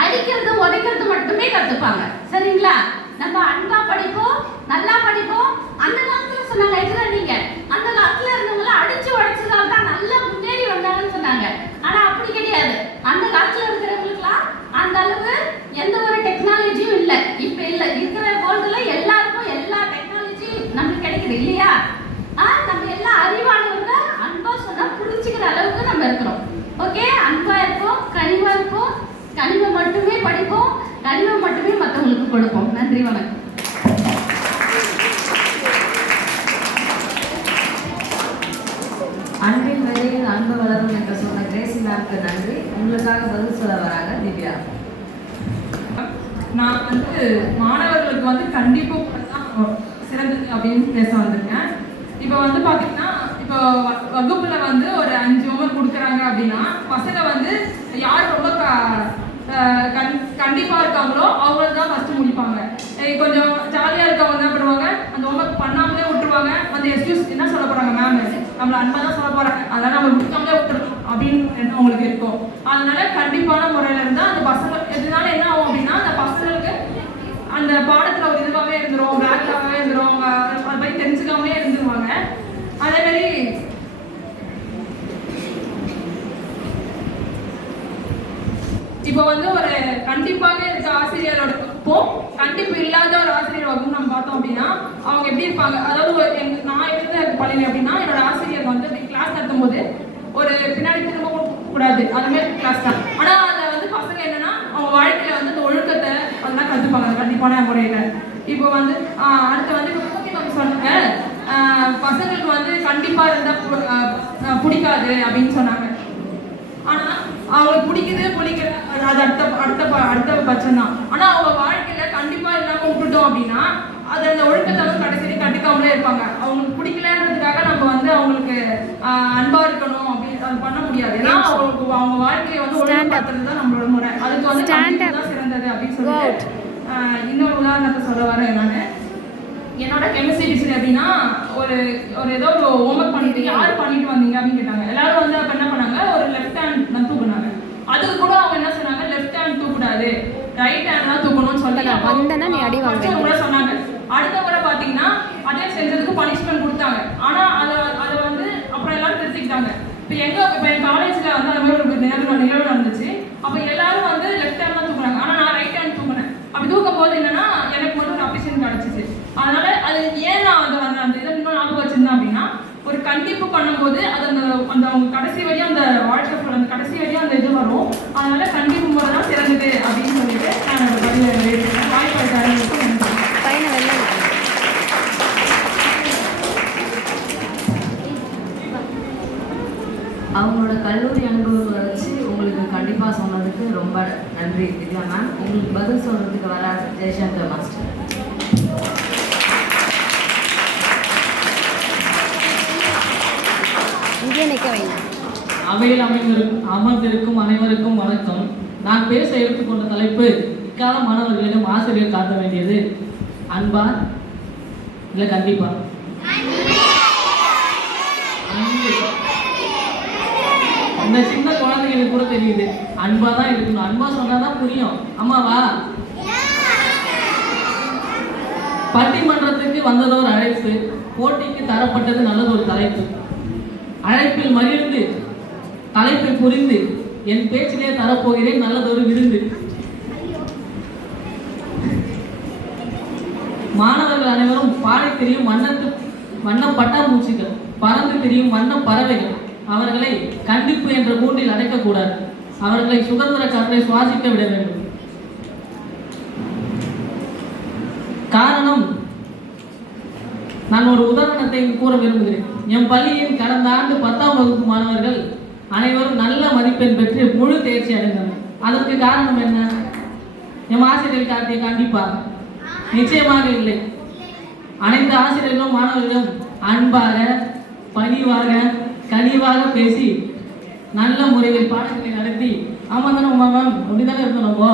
அடிக்கிறது உதைக்கிறது மட்டுமே கத்துப்பாங்க. சரிங்களா? நம்ம அன்பா படிப்போம், நல்லா படிப்போம். அந்த காலத்துல சொன்னாங்க எதுல நீங்க அந்த காலத்துல இருந்தவங்கள அடிச்சு உடைச்சதால தான் நல்லா முன்னேறி வந்தாங்கன்னு சொன்னாங்க. ஆனா அப்படி கிடையாது. அந்த காலத்துல இருக்கிறவங்களுக்குலாம் அந்த அளவு எந்த ஒரு டெக்னாலஜியும் இல்லை. இப்ப இல்லை இருக்கிற வேர்ல்டுல எல்லாருக்கும் எல்லா டெக்னாலஜி நமக்கு கிடைக்குது இல்லையா? நம்ம எல்லாம் அறிவானவங்க. அன்பா சொன்னா புரிஞ்சுக்கிற அளவுக்கு நம்ம இருக்கிறோம். ஓகே, அன்பா இருப்போம், கனிவா இருப்போம், கனிவை மட்டுமே படிப்போம், கனிவை மட்டுமே மற்றவங்களுக்கு கொடுப்போம். நன்றி, வணக்கம். அன்பின் வரையில் அன்பு வளரும் என்று சொன்ன கிரேசி மேம்க்கு நன்றி. உங்களுக்காக பதில் சொல்ல வராங்க திவ்யா. நான் மாணவர்களுக்கு கண்டிப்பு தான் சிறந்தது அப்படின்னு பேச வந்திருக்கேன். இப்போ பார்த்தீங்கன்னா இப்போ வகுப்புல ஒரு 5 ஹோம்ஒர்க் கொடுக்குறாங்க அப்படின்னா பசங்க யார் ரொம்ப கண்டிப்பா இருக்காங்களோ அவங்க தான் ஃபர்ஸ்ட் முடிப்பாங்க. கொஞ்சம் ஜாலியா இருக்கவங்க என்ன பண்ணுவாங்க? அந்த ஹோம்ஒர்க் பண்ணாமலே விட்டுருவாங்க. அந்த எக்ஸ்கியூஸ் என்ன சொல்ல போறாங்க? மேம் நம்மள அன்பா தான் சொல்ல போறாங்க, அதனால நம்ம விட்டாமலே விட்டுருக்கோம் அப்படின்னு அவங்களுக்கு இருக்கும். அதனால கண்டிப்பான முறையில இருந்தா அந்த பசங்க எதுனால என்ன ஆகும் அப்படின்னா அந்த பசங்களுக்கு அந்த பாடத்துல ஒரு இதுவாகவே இருந்துரும், பிளாக்காகவே இருந்துரும். அவங்க அதை பற்றி தெரிஞ்சுக்காமலே இருந்துருவாங்க. அதே மாதிரி இப்போ ஒரு கண்டிப்பாக இருக்க ஆசிரியரோட கண்டிப்பு இல்லாத ஒரு ஆசிரியர் வகுப்பு நம்ம பார்த்தோம் அப்படின்னா அவங்க எப்படி இருப்பாங்க? அதாவது நான் இருந்த பள்ளியில அப்படின்னா என்னோட ஆசிரியர் கிளாஸ் நடத்தும் போது ஒரு பின்னாடி திரும்ப கூடாது, அது மாதிரி கிளாஸ் தான். ஆனா அதை பசங்க என்னன்னா அவங்க வாழ்க்கையில அந்த ஒழுக்கத்தை அதெல்லாம் கத்துப்பாங்க கண்டிப்பான முறையில. இப்போ அடுத்து இப்போ சொன்னாங்க பசங்களுக்கு கண்டிப்பா இருந்தா பிடிக்காது அப்படின்னு சொன்னாங்க. ஆனா அவங்களுக்கு பிடிக்கல அது அடுத்த பட்சம் தான். ஆனா அவங்க வாழ்க்கையில கண்டிப்பா இல்லாம விட்டுட்டோம் அப்படின்னா அது அந்த ஒழுக்கத்தை கடைசி கண்டுக்காமலே இருப்பாங்க. அவங்களுக்கு பிடிக்கலன்றதுக்காக நம்ம அவங்களுக்கு அன்பா இருக்கணும் அப்படின்னு அது பண்ண முடியாது. ஏன்னா அவங்க வாழ்க்கையை ஒழுங்குபடுத்துறது தான் நம்மளோட முறை. அதுக்கு தான் சிறந்தது அப்படின்னு சொல்லிட்டு இன்னொரு உதாரணத்தை சொல்ல வரேன். நான் என்னோட கெமிஸ்ட்ரி டீச்சர் அப்படின்னா ஒரு ஏதோ ஒரு ஹோம்ஒர்க் பண்ணிட்டு யார் பண்ணிட்டு வந்தீங்க அப்படின்னு கேட்டாங்க. எல்லாரும் அப்ப என்ன பண்ணாங்க? ஒரு லெஃப்ட் ஹேண்ட் தான் தூக்குனாங்க. அதுக்கு கூட அவங்க என்ன சொன்னாங்க? லெஃப்ட் ஹேண்ட் தூக்கூடாது, ரைட் ஹேண்ட் தான் தூக்கணும்னு சொல்லி சொன்னாங்க. அடுத்த முறை பார்த்தீங்கன்னா அதே செஞ்சதுக்கு பனிஷ்மெண்ட் கொடுத்தாங்க. ஆனால் அதை வந்து அப்புறம் எல்லாரும் திருத்திக்கிட்டாங்க. இப்போ என் காலேஜில் வந்து அது மாதிரி ஒரு நிகழ்வு நடந்துச்சு. அப்போ எல்லாரும் வந்து லெஃப்ட் ஹேண்ட் தான் தூக்குறாங்க, ஆனால் நான் ரைட் ஹேண்ட் தூக்குனேன். அப்படி தூக்கும் போது என்னன்னா எனக்கு மட்டும் ஒரு அப்ரிஷியேஷன் கிடச்சிச்சு. அதனால அது ஏன் நான் அந்த இதை இன்னும் ஞாபகம் வச்சிருந்தேன் அப்படின்னா, ஒரு கண்டிப்பு பண்ணும்போது அது அந்த அவங்க கடைசி வரையும் அந்த வாழ்க்கை அந்த கடைசி வரையும் அந்த இது வரும். அதனால கண்டிப்பு முறை தான் சிறந்தது அப்படின்னு சொல்லிட்டு நான் அந்த பதிவு வாய்ப்பு அவங்களோட கல்லூரி அனுபவங்களை வச்சு உங்களுக்கு கண்டிப்பாக சொன்னதுக்கு ரொம்ப நன்றி திவ்யா மேம். உங்களுக்கு பதில் சொல்கிறதுக்கு வர ஜெயசங்கர் மாஸ்டர். அவையில் அமர்ந்திருக்கும் அனைவருக்கும் வணக்கம். நான் பேச எடுத்துக்கொண்ட தலைப்பு, இக்கால மாணவர்களிடம் ஆசிரியர் காட்ட வேண்டியது அன்பா இல்லை கண்டிப்பா? இந்த சின்ன குழந்தைங்களுக்கு கூட தெரியுது அன்பா தான் இருக்கணும். அன்பா சொன்னாதான் புரியும். அம்மாவா? பட்டிமன்றத்துக்கு வந்ததோர் அழைப்பு, போட்டிக்கு தரப்பட்டது நல்லதொரு தலைப்பு. அழைப்பில் மகிழ்ந்து தலைப்பை புரிந்து என் பேச்சிலே தரப்போகிறேன் நல்லதொரு விருந்து. மாணவர்கள் அனைவரும் பாடி திரியும் வண்ணம் பட்டாம்பூச்சிகள், பறந்து திரியும் வண்ணம் பறவைகள். அவர்களை கண்டிப்பு என்ற கூண்டில் அடைக்கக்கூடாது. அவர்களை சுதந்திர காற்றை சுவாசிக்க விட வேண்டும். காரணம், நான் ஒரு உதாரணத்தை கூற விரும்புகிறேன். என் பள்ளியின் கடந்த ஆண்டு 10ஆம் வகுப்பு மாணவர்கள் அனைவரும் நல்ல மதிப்பெண் பெற்று முழு தேர்ச்சி அடைந்தனர். அதற்கு காரணம் என்ன? என் ஆசிரியர் காட்டிய கண்டிப்பா? நிச்சயமாக இல்லை. அனைத்து ஆசிரியர்களும் மாணவர்களும் அன்பாக, பணிவாக, கனிவாக பேசி நல்ல முறையில் பாடங்களை நடத்தி, ஆமா தானே மேம், அப்படித்தானே இருக்கணும். நம்ம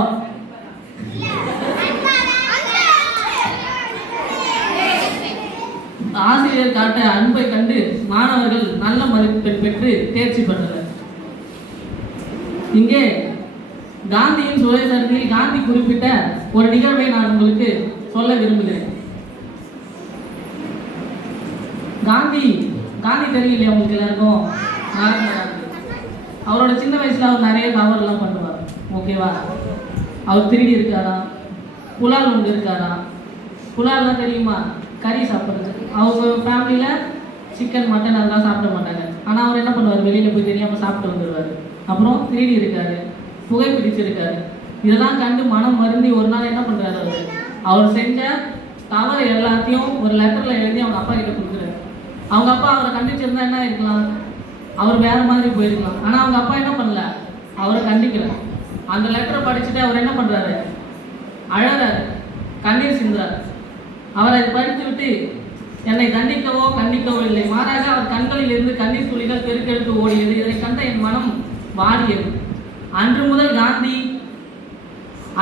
ஆசிரியர் காட்ட அன்பை கண்டு மாணவர்கள் நல்ல மதிப்பெண் பெற்று தேர்ச்சி பெற்றனர். இங்கே காந்தியின் சுயசரிதையில் காந்தி குறிப்பிட்ட ஒரு நிகழ்வை நான் உங்களுக்கு சொல்ல விரும்புகிறேன். காந்தி தெரியலையா உங்களுக்கு எல்லாருக்கும்? அவரோட சின்ன வயசுல அவர் நிறைய தவறுலாம் பண்ணுவார். ஓகேவா? அவர் திருடி இருக்காரா, புலால் உண்டு இருக்காரா? புலால்லாம் தெரியுமா? கறி சாப்பிட்றது. அவங்க ஃபேமிலியில் சிக்கன் மட்டன் அதெல்லாம் சாப்பிட மாட்டாங்க. ஆனால் அவர் என்ன பண்ணுவார்? வெளியில் போய் தெரியாமல் சாப்பிட்டு வந்துடுவார். அப்புறம் திருடி இருக்காரு, புகைப்பிடிச்சிருக்காரு. இதெல்லாம் கண்டு மனம் வருந்தி ஒரு நாள் என்ன பண்ணுறாரு? அவர் செஞ்ச தவறு எல்லாத்தையும் ஒரு லெட்டரில் எழுதி அவங்க அப்பா கிட்ட கொடுக்குறாரு. அவங்க அப்பா அவரை கண்டிச்சிருந்தா என்ன இருக்கலாம்? அவர் வேற மாதிரி போயிருக்கலாம். ஆனால் அவங்க அப்பா என்ன பண்ணல? அவரை கண்டிக்கல. அந்த லெட்டரை படிச்சுட்டு அவர் என்ன பண்ணுறாரு? அழறாரு, கண்ணீர் சிந்துறாரு. அவர் அதை படித்து விட்டு என்னை தண்டிக்கவோ கண்டிக்கவோ இல்லை, மாறாக அவர் கண்களில் இருந்து கண்ணீர் துளிகள் பெருக்கெடுத்து ஓடியது. இதை கண்ட என் மனம் வாடியது. அன்று முதல் காந்தி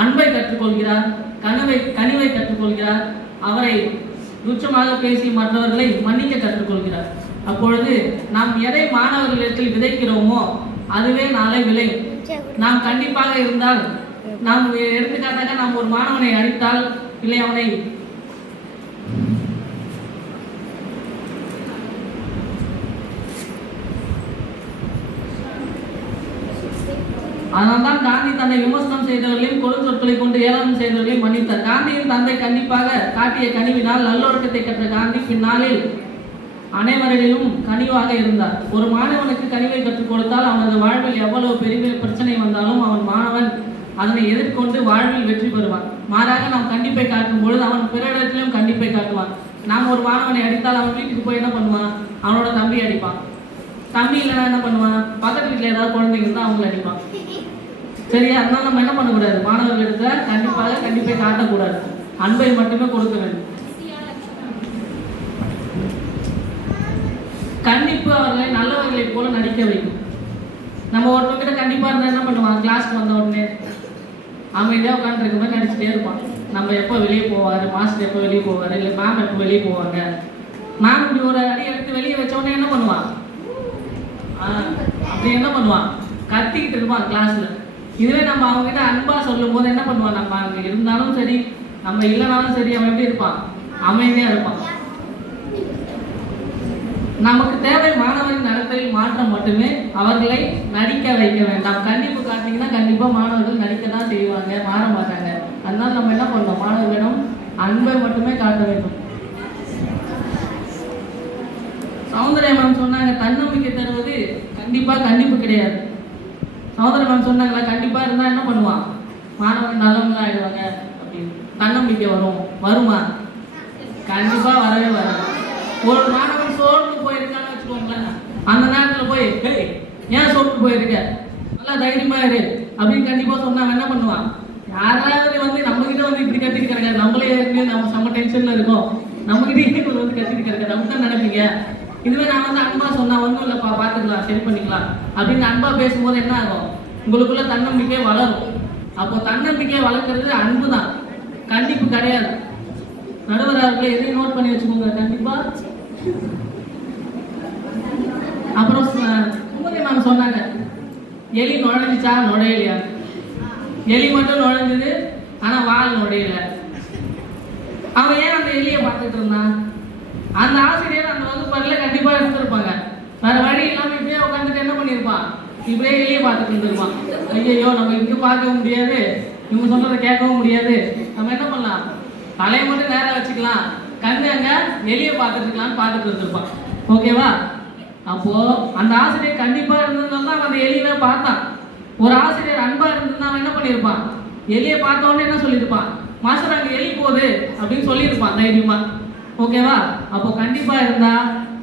அன்பை கற்றுக்கொள்கிறார், கனிவை கற்றுக்கொள்கிறார். அவரை துச்சமாக பேசி மற்றவர்களை மன்னிக்க கற்றுக்கொள்கிறார். அப்பொழுது நாம் எதை மாணவர்களிடத்தில் விதைக்கிறோமோ அதுவே நாளை விளையும். நாம் கண்டிப்பாக இருந்தால், நாம் எடுத்துக்காட்டாக நாம் ஒரு மாணவனை அடித்தால், இல்லை அவனை அதனால்தான் காந்தி தன்னை விமர்சனம் செய்தவர்களையும் கொடுஞ்சொற்களை கொண்டு ஏளனம் செய்தவர்களையும் மன்னித்தார். காந்தியின் தந்தை கண்டிப்பாக காட்டிய கனிவினால் நல்லொழுக்கத்தை கற்ற காந்தி பின்னாளில் அனைவரிலும் கனிவாக இருந்தார். ஒரு மாணவனுக்கு கனிவை கற்றுக் கொடுத்தால் அவனது வாழ்வில் எவ்வளவு பெரிய பிரச்சனை வந்தாலும் மாணவன் அதனை எதிர்கொண்டு வாழ்வில் வெற்றி பெறுவான். மாறாக நாம் கண்டிப்பை காட்டும் பொழுது அவன் பிற இடத்திலும் கண்டிப்பை காட்டுவான். நாம் ஒரு மாணவனை அடித்தால் அவன் வீட்டுக்கு போய் என்ன பண்ணுவான்? அவனோட தம்பி அடிப்பான். தம்பி இல்லைன்னா என்ன பண்ணுவான்? பக்கத்து வீட்டில் ஏதாவது குழந்தைங்க இருந்தால் அவங்கள அடிப்பான். சரியா? அதனால நம்ம என்ன பண்ணக்கூடாது? மாணவர்களிடத்துல கண்டிப்பை காட்டக்கூடாது. அன்பை மட்டுமே கொடுக்க வேண்டும். கண்டிப்பு அவர்களை நல்லவர்களை போல நடிக்க வைக்கும். நம்ம ஒருத்தவங்கிட்ட கண்டிப்பா இருந்தா என்ன பண்ணுவான்? கிளாஸ்க்கு வந்த உடனே அமைதியா உட்காந்துருக்க மாதிரி நடிச்சுட்டே இருப்பான். நம்ம எப்போ வெளியே போவாரு, மாஸ்டர் எப்போ வெளியே போவாரு, இல்லை மேம் எப்போ வெளியே போவாங்க. மேம் இப்படி ஒரு அடி எடுத்து வெளியே வச்ச உடனே என்ன பண்ணுவான்? அப்படி என்ன பண்ணுவான்? கத்திக்கிட்டு இருப்பான் கிளாஸ்ல. இதுவே நம்ம அவங்க கிட்ட அன்பா சொல்லும் போது என்ன பண்ணுவான்? நம்ம அங்கே இருந்தாலும் சரி, நம்ம இல்லைனாலும் சரி, அவன் எப்படி இருப்பான்? அமைதியாக இருப்பான். நமக்கு தேவை மாணவரின் நடத்தையில் மாற்றம் மட்டுமே, அவர்களை நடிக்க வைக்க வேண்டாம். கண்டிப்பு காட்டிங்கன்னா கண்டிப்பாக மாணவர்கள் நடிக்க தான் செய்வாங்க, மாற மாட்டாங்க. அதனால நம்ம என்ன பண்ணோம், மாணவர்களிடம் அன்பை மட்டுமே காட்ட வேண்டும். சௌந்தர்யா மேம் சொன்னாங்க தன்னம்பிக்கை தருவது கண்டிப்பாக கண்டிப்பு கிடையாது. சௌந்தர்யா மேம் சொன்னாங்களா, கண்டிப்பாக இருந்தால் என்ன பண்ணுவான், மாணவர்கள் நல்லவங்களா ஆயிடுவாங்க அப்படின்னு. தன்னம்பிக்கை வருமா? கண்டிப்பாக வரவே வராது. ஒரு மாணவன் சோர்ந்து போயிருக்கான்னு வச்சுக்கோங்களேன், அந்த நேரத்தில் போய் ஏன் சோர்ந்து போயிருக்க, நல்லா தைரியமா இரு அப்படின்னு கண்டிப்பாக சொன்னாங்க என்ன பண்ணுவான், யாராவது வந்து நம்மகிட்ட வந்து இப்படி கத்திட்டு கிடக்காது, நம்மளே நம்ம செம்ம டென்ஷன்ல இருக்கோம், நம்மகிட்டே வந்து கத்திட்டு கிடக்காது அப்படின்னு தான் நினைப்பீங்க. இதுவே நான் வந்து அன்பா சொன்னா ஒன்றும் இல்லைப்பா பார்த்துக்கலாம் சரி பண்ணிக்கலாம் அப்படின்னு அன்பா பேசும்போது என்ன ஆகும், உங்களுக்குள்ள தன்னம்பிக்கை வளரும். அப்போ தன்னம்பிக்கையை வளர்க்கறது அன்பு தான், கண்டிப்பு கிடையாது. நடுவர் அவர்களை எதையும் நோட் பண்ணி வச்சுக்கோங்க கண்டிப்பா. அப்புறம் சுமதி மேம் சொன்னாங்க எலி நுழைஞ்சிச்சா நுழையலையா, எலி மட்டும் நுழைஞ்சது ஆனா வால் நுழையல. அவன் ஏன் அந்த எலியை பார்த்துட்டு இருந்தான், அந்த ஆசிரியர் அந்த வகுப்பறையில் கண்டிப்பா இருந்திருப்பாங்க, வேற வழி இல்லாம இப்படியே உட்காந்துட்டு என்ன பண்ணியிருப்பான், இப்படியே எலியை பார்த்துட்டு இருந்திருப்பான். ஐயோ நம்ம இங்க பார்க்கவும் முடியாது, இவங்க சொல்றதை கேட்கவும் முடியாது, நம்ம என்ன பண்ணலாம், தலையை மட்டும் நேரம் வச்சுக்கலாம், கண்ணு அங்க எலியை பார்த்துட்டு இருக்கலாம்னு பார்த்துட்டு இருந்திருப்பான். ஓகேவா? அப்போ அந்த ஆசிரியர் கண்டிப்பா இருந்ததுனால தான் அந்த எலியை பார்த்தான். ஒரு ஆசிரியர் அன்பா இருந்ததுன்னா அவன் என்ன பண்ணியிருப்பான், எலியை பார்த்த உடனே என்ன சொல்லியிருப்பான், மாஸ்டர் அங்கே எலி போகுது அப்படின்னு சொல்லியிருப்பான் தைரியமா. ஓகேவா? அப்போ கண்டிப்பா இருந்தா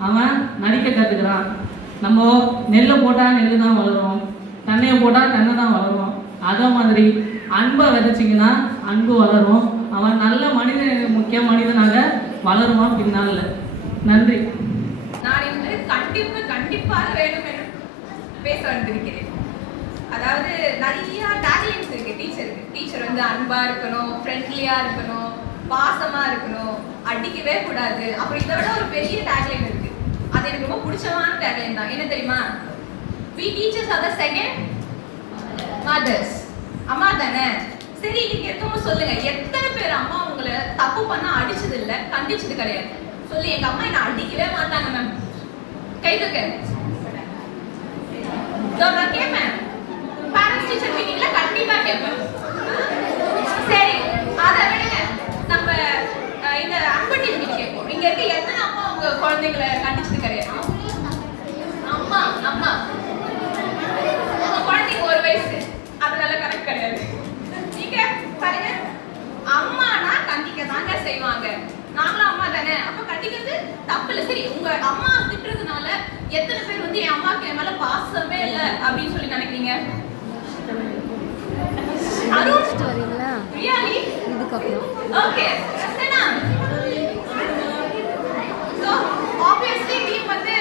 அவன் நடிக்க கத்துக்கிறான். நம்ம நெல்லை போட்டா நெல் தான் வளரும், தண்ணியை போட்டா தண்ணை தான் வளரும். அதே மாதிரி அன்பை விதைச்சிங்கன்னா அன்பு வளரும், அவன் நல்ல மனிதன், முக்கிய மனிதனாக வளருவான் பின்னால. நன்றி. நான் இன்று கண்டிப்பாக வேண்டும் என்று பேச வந்திருக்கிறேன். அதாவது நிறைய டேக்லைன்ஸ் இருக்கு டீச்சருக்கு. டீச்சர் வந்து அன்பா இருக்கணும், ஃப்ரெண்ட்லியா இருக்கணும், பாசமா இருக்கணும், அடிக்கவே கூடாது. அப்புறம் இதை விட ஒரு பெரிய டேக்லைன் இருக்கு, அது எனக்கு ரொம்ப பிடிச்சமான டேக்லைன் தான். என்ன தெரியுமா? We teachers are the second mothers. அம்மா தானே. சரி, நீங்க இருக்கும்போது சொல்லுங்க, எத்தனை பேர் அம்மா உங்களை தப்பு பண்ணா அடிச்சது இல்லை, கண்டிச்சது கிடையாது? சொல்லி எங்க அம்மா என்ன அடிக்கவே மாட்டாங்க மேம், கை தூக்க. நான் கேட்பேன், பேரண்ட்ஸ் டீச்சர் மீட்டிங்ல கண்டிப்பா கேட்பேன். சரி, அதை விடுங்க, நம்ம இந்த அன்பு டீச்சர் கேட்போம். இங்க இருக்க எத்தனை அம்மா உங்க குழந்தைங்களை கண்டிச்சது கிடையாது? அம்மா அம்மா உங்க குழந்தைக்கு 1 வயசு, அதனால கணக்கு கிடையாது. நீங்க பாருங்க, அம்மானா கண்டிக்க தாங்க செய்வாங்க. நாங்களும் அம்மா தானே, அப்ப கண்டிக்கிறது தப்பு இல்லை. சரி, உங்க அம்மா திட்டுறதுனால எத்தனை பேர் வந்து என் அம்மாக்கு என் மேல பாசமே இல்லை அப்படின்னு சொல்லி நினைக்கிறீங்க? ரியலி? ஓகே, சோ ஆப்வியஸ்லி நீ வந்து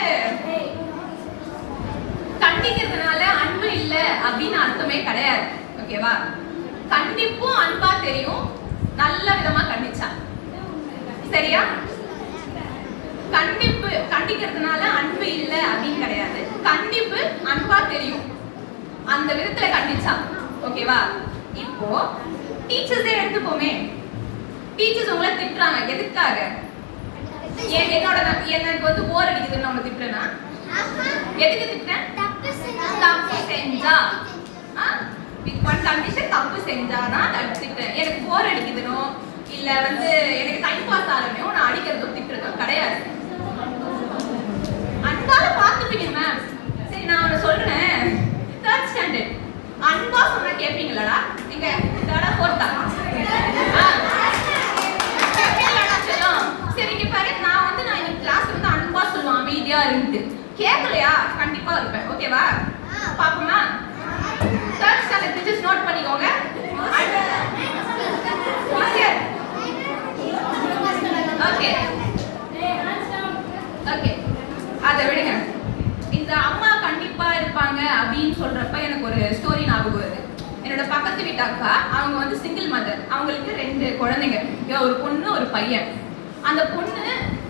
கண்டிக்கிறதுனால அன்பு இல்ல அப்படின்னு அர்த்தமே கிடையாது. ஓகேவா? கண்டிப்பும் அன்பா தெரியும், நல்ல விதமா கண்டிச்சா. சரியா? கண்டிக்கிறதுனால அன்பு இல்ல அப்படின்னு கிடையாது, கண்டிப்பு அன்பா தெரியும், அந்த விதத்துல கண்டிச்சா. ஓகேவா? இப்போ டீச்சர்ஸே எடுத்துப்போமே. டீச்சர்ஸ் உங்களை திட்டுறாங்க, எதுக்காக? எனக்கு வந்து போர் அடிக்குதுன்னு நம்ம திட்டுறேன்னா எதுக்கு திட்டுறேன்? தப்பு செஞ்சா. ஒன் கண்டிஷன், தப்பு செஞ்சாதான் திட்டுறேன். எனக்கு போர் அடிக்குதுனோ இல்ல வந்து எனக்கு டைம் பாஸ் ஆகலையோ நான் அடிக்கிறதோ திட்டுறதோ கிடையாது. அன்பால பார்த்துப்பீங்க மேம். சரி, நான் ஒன்று சொல்றேன், 3rd ஸ்டாண்டர்ட் அன்பா சொன்னா கேட்பீங்களா? நீங்க 3rd ஆ 4th ஆ? சொல்லும். சரி, இங்க பாரு, நான் இன்னைக்கு கிளாஸ் வந்து அன்பா சொல்லுவேன், அமைதியா இருந்து. கேட்கலையா? கண்டிப்பா இருப்பேன். ஓகேவா? பாப்போமா? 3rd ஸ்டாண்டர்ட் டீச்சர்ஸ் நோட் பண்ணிக்கோங்க. ஓகே ஓகே, அதை விடுங்க. இந்த அம்மா கண்டிப்பா இருப்பாங்க அப்படின்னு சொல்றப்ப எனக்கு ஒரு ஸ்டோரி ஞாபகம் வருது. என்னோட பக்கத்து வீட்டு அக்கா, அவங்க வந்து சிங்கிள் மதர். அவங்களுக்கு 2 குழந்தைங்க, ஒரு பொண்ணு ஒரு பையன். அந்த பொண்ணு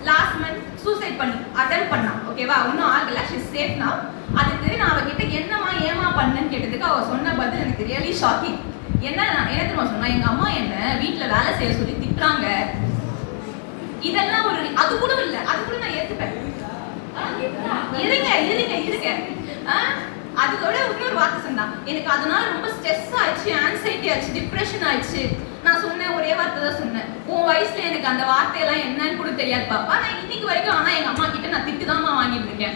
லாஸ்ட் மந்த் சூசைட் பண்ணி அட்டெம்ப்ட் பண்ணா. ஓகேவா? இன்னும் ஆகல, ஷி இஸ் சேஃப் நவ். அதுக்கு நான் அவகிட்ட என்னமா ஏமா பண்ணேன்னு கேட்டதுக்கு அவ சொன்ன பதில் எனக்கு ரியலி ஷாக்கிங். என்ன தெரியுமா சொன்னா, எங்க அம்மா என்ன வீட்டுல வேலை செய்ய சொல்லி திட்டுறாங்க. இதெல்லாம் ஒரு அது கூட இல்ல, அது கூட நான் ஏத்துப்பேன். இருங்க அதோட இன்னொரு வார்த்தை சொன்னா, எனக்கு அதனால ரொம்ப ஸ்ட்ரெஸ் ஆயிடுச்சு, ஆன்சைட்டி ஆயிடுச்சு, டிப்ரெஷன் ஆயிடுச்சு. நான் சொன்னேன், ஒரே வார்த்தை தான் சொன்னேன், உன் வயசுல எனக்கு அந்த வார்த்தையெல்லாம் என்னன்னு கூட தெரியாது பாப்பா. நான் இன்னைக்கு வரைக்கும் ஆனா எங்க அம்மா கிட்ட நான் திட்டுதாம்மா வாங்கிட்டு இருக்கேன்.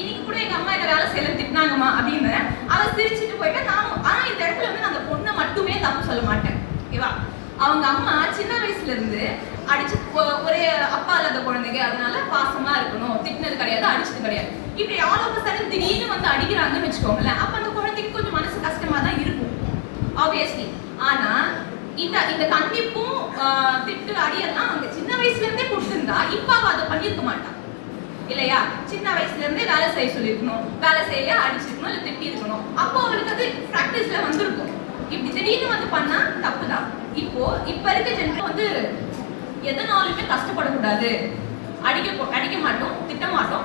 இன்னைக்கு கூட எங்க அம்மா என்ன வேலை செய்யல திட்டினாங்கம்மா அப்படின்னு அவ சிரிச்சுட்டு போயிட்டா. நானும் ஆனா இந்த இடத்துல வந்து நான் அந்த பொண்ணை மட்டுமே தப்பு சொல்ல மாட்டேன், ஓகேவா? அவங்க அம்மா சின்ன வயசுல இருந்து அடிச்சு, ஒரே அப்பா இல்லாத குழந்தைங்க, அதனால பாசமா இருக்கணும், திட்டினது கிடையாது, அடிச்சது கிடையாது. இப்படி ஆல் ஆஃப் சடன் திடீர்னு வந்து அடிக்கிறாங்கன்னு வச்சுக்கோங்களேன், அப்ப அந்த குழந்தைக்கு கொஞ்சம் மனசு கஷ்டமா தான் இருக்கும், ஆப்வியஸ்லி. ஆனா இந்த கண்டிப்பும் திட்டு அடியெல்லாம் அவங்க சின்ன வயசுல இருந்தே கொடுத்திருந்தா இப்ப அவ அதை பண்ணிருக்க மாட்டான் இல்லையா? சின்ன வயசுல இருந்தே வேலை செய்ய சொல்லிருக்கணும், வேலை செய்ய அடிச்சிருக்கணும், இல்ல திட்டி இருக்கணும். அப்போ அவளுக்கு அது பிராக்டிஸ்ல வந்திருக்கும். இப்படி திடீர்னு வந்து பண்ணா தப்புதான். இப்ப இருக்க ஜென்ரல் வந்து எதனாலுமே கஷ்டப்படக்கூடாது, அடிக்க மாட்டோம், திட்ட மாட்டோம்.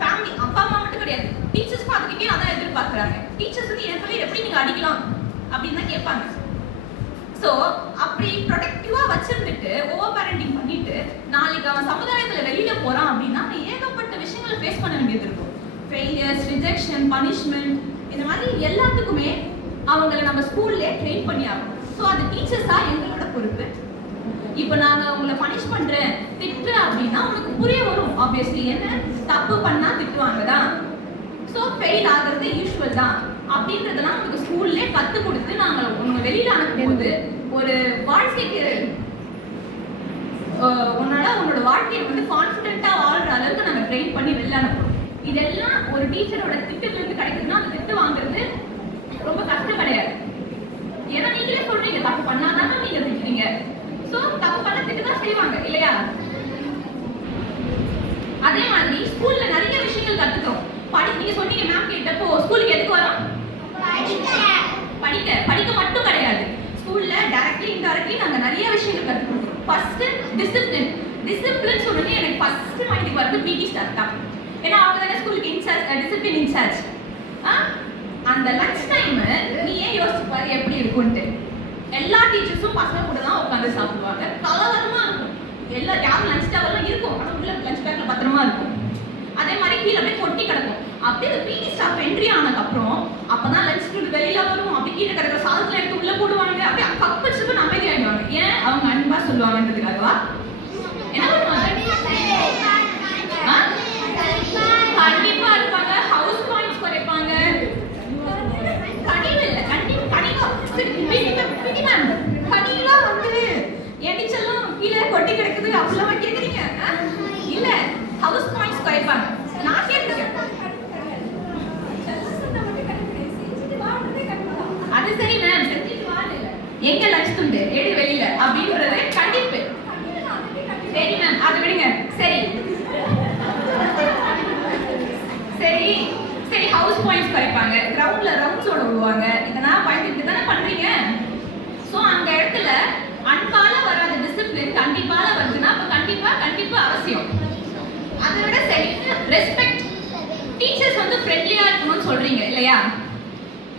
ஃபேமிலி அப்பா அம்மா மட்டும் கிடையாது, டீச்சர்ஸ்க்கும் அதுக்கே அதான் எதிர்பார்க்கறாங்க. டீச்சர்ஸ் வந்து என் பிள்ளைய எப்படி நீங்க அடிக்கலாம் அப்படின்னு தான் கேட்பாங்க. சோ அப்படி ப்ரொடெக்டிவா வச்சிருந்துட்டு ஓவர் பேரண்டிங் பண்ணிட்டு நாளைக்கு அவன் சமுதாயத்துல வெளியில போறான் அப்படின்னா ஏகப்பட்ட விஷயங்களை ஃபேஸ் பண்ண வேண்டியது இருக்கும். ஃபெயிலியர்ஸ், ரிஜெக்ஷன், பனிஷ்மெண்ட், இந்த மாதிரி எல்லாத்துக்குமே அவங்களை நம்ம ஸ்கூல்லே ட்ரெயின் பண்ணி ஆகணும். ஸோ அது டீச்சர்ஸா எங்களோட பொறுப்பு. இப்போ நாங்க உங்களை பனிஷ் பண்றேன், திட்டுறேன் அப்படின்னா உங்களுக்கு புரிய வரும். ஆப்வியஸ்லி என்ன தப்பு பண்ணா திட்டுவாங்க தான், ஸோ ஃபெயில் ஆகிறது யூஸ்வல் தான் அப்படின்றதெல்லாம் உங்களுக்கு ஸ்கூல்லே கத்து கொடுத்து நாங்க உங்க வெளியில அனுப்பும்போது ஒரு வாழ்க்கைக்கு உன்னோட வாழ்க்கையை வந்து கான்ஃபிடென்ட்டா வாழ்ற அளவுக்கு நாங்க ட்ரெயின் பண்ணி வெளில அனுப்புறோம். இதெல்லாம் ஒரு டீச்சரோட திட்டத்துல இருந்து கிடைக்குதுன்னா அந்த திட்டு வாங்குறது ரொம்ப கஷ்டம் கிடையாது. ஏன்னா நீங்களே சொல்றீங்க தப்பு பண்ணாதானே நீங்க திட்டுறீங்க. சோ தப்பு பண்ண திட்டு தான் செய்வாங்க இல்லையா? அதே மாதிரி ஸ்கூல்ல நிறைய விஷயங்கள் கத்துக்கிறோம். நீங்க சொன்னீங்க மேம் கேட்டப்போ ஸ்கூலுக்கு எதுக்கு வரோம்? படிக்க மட்டும் கிடையாது. ஸ்கூல்ல டைரக்ட்லி இன்டைரக்ட்லி நாங்க நிறைய விஷயங்கள் கத்துக்கிறோம். ஃபர்ஸ்ட் டிசிப்ளின் சொன்னே எனக்கு ஃபர்ஸ்ட் மைண்டுக்கு வரது பிடி ஸ்டாஃப் தான். ஏன்னா அவங்க தானே ஸ்கூலுக்கு இன்சார்ஜ், டிசிப்ளின் இன்சார்ஜ். அந்த லஞ்ச் டைம் நீ ஏன் யோசிச்சு பாரு எப்படி இருக்கும்ட்டு. எல்லா டீச்சர்ஸும் பசங்க கூட தான் உட்காந்து சாப்பிடுவாங்க, கலவரமா இருக்கும். யாரும் லஞ்ச் டவர்லாம் இருக்கும், ஆனால் உள்ள லஞ்ச் பேக்ல பத்திரமா இருக்கும். அதே மாதிரி கீழே அப்படியே கொட்டி கிடக்கும். அப்படியே பிடி ஸ்டாஃப் என்ட்ரி ஆனதுக்கப்புறம் அப்பதான் லஞ்ச் வெளியில வரும். அப்படி கீழே கிடக்கிற சாதத்துல எடுத்து உள்ள போடுவாங்க. அப்படியே கப்பிச்சுக்கு அமைதியாகிடுவாங்க. ஏன்? அவங்க அன்பா சொல்லுவாங்கன்றதுக்காகவா? என்ன பண்ணுவாங்க? கண்டிப்பா இருப்பாங்க. ஹவுஸ் பாயிண்ட்ஸ் குறைப்பாங்க. கனிவு இல்லை, கனிலாம் வந்து எடிச்செல்லாம் கீழே கொட்டி கிடக்குது அப்படிலாம் கேட்குறீங்க இல்ல. ஹவுஸ் பாயிண்ட்ஸ் குறைப்பாங்க. நான் கேட்டிருக்கேன். அது சரி மேம், எங்க லஞ்ச் துண்டு எடு வெளியில அப்படின்றது கண்டிப்பு. சரி மேம், அதை விடுங்க. சரி சரி சரி ஹவுஸ் பாயிண்ட்ஸ் குறைப்பாங்க, கிரவுண்ட்ல ரவுண்ட்ஸோட விடுவாங்க. இதெல்லாம் பயன்படுத்தி தானே பண்றீங்க. ஸோ அந்த இடத்துல அன்பால வராத டிசிப்ளின் கண்டிப்பால வருதுன்னா அப்ப கண்டிப்பா அவசியம். அதை விட சரி ரெஸ்பெக்ட். டீச்சர்ஸ் வந்து ஃப்ரெண்ட்லியா இருக்கணும்னு சொல்றீங்க இல்லையா?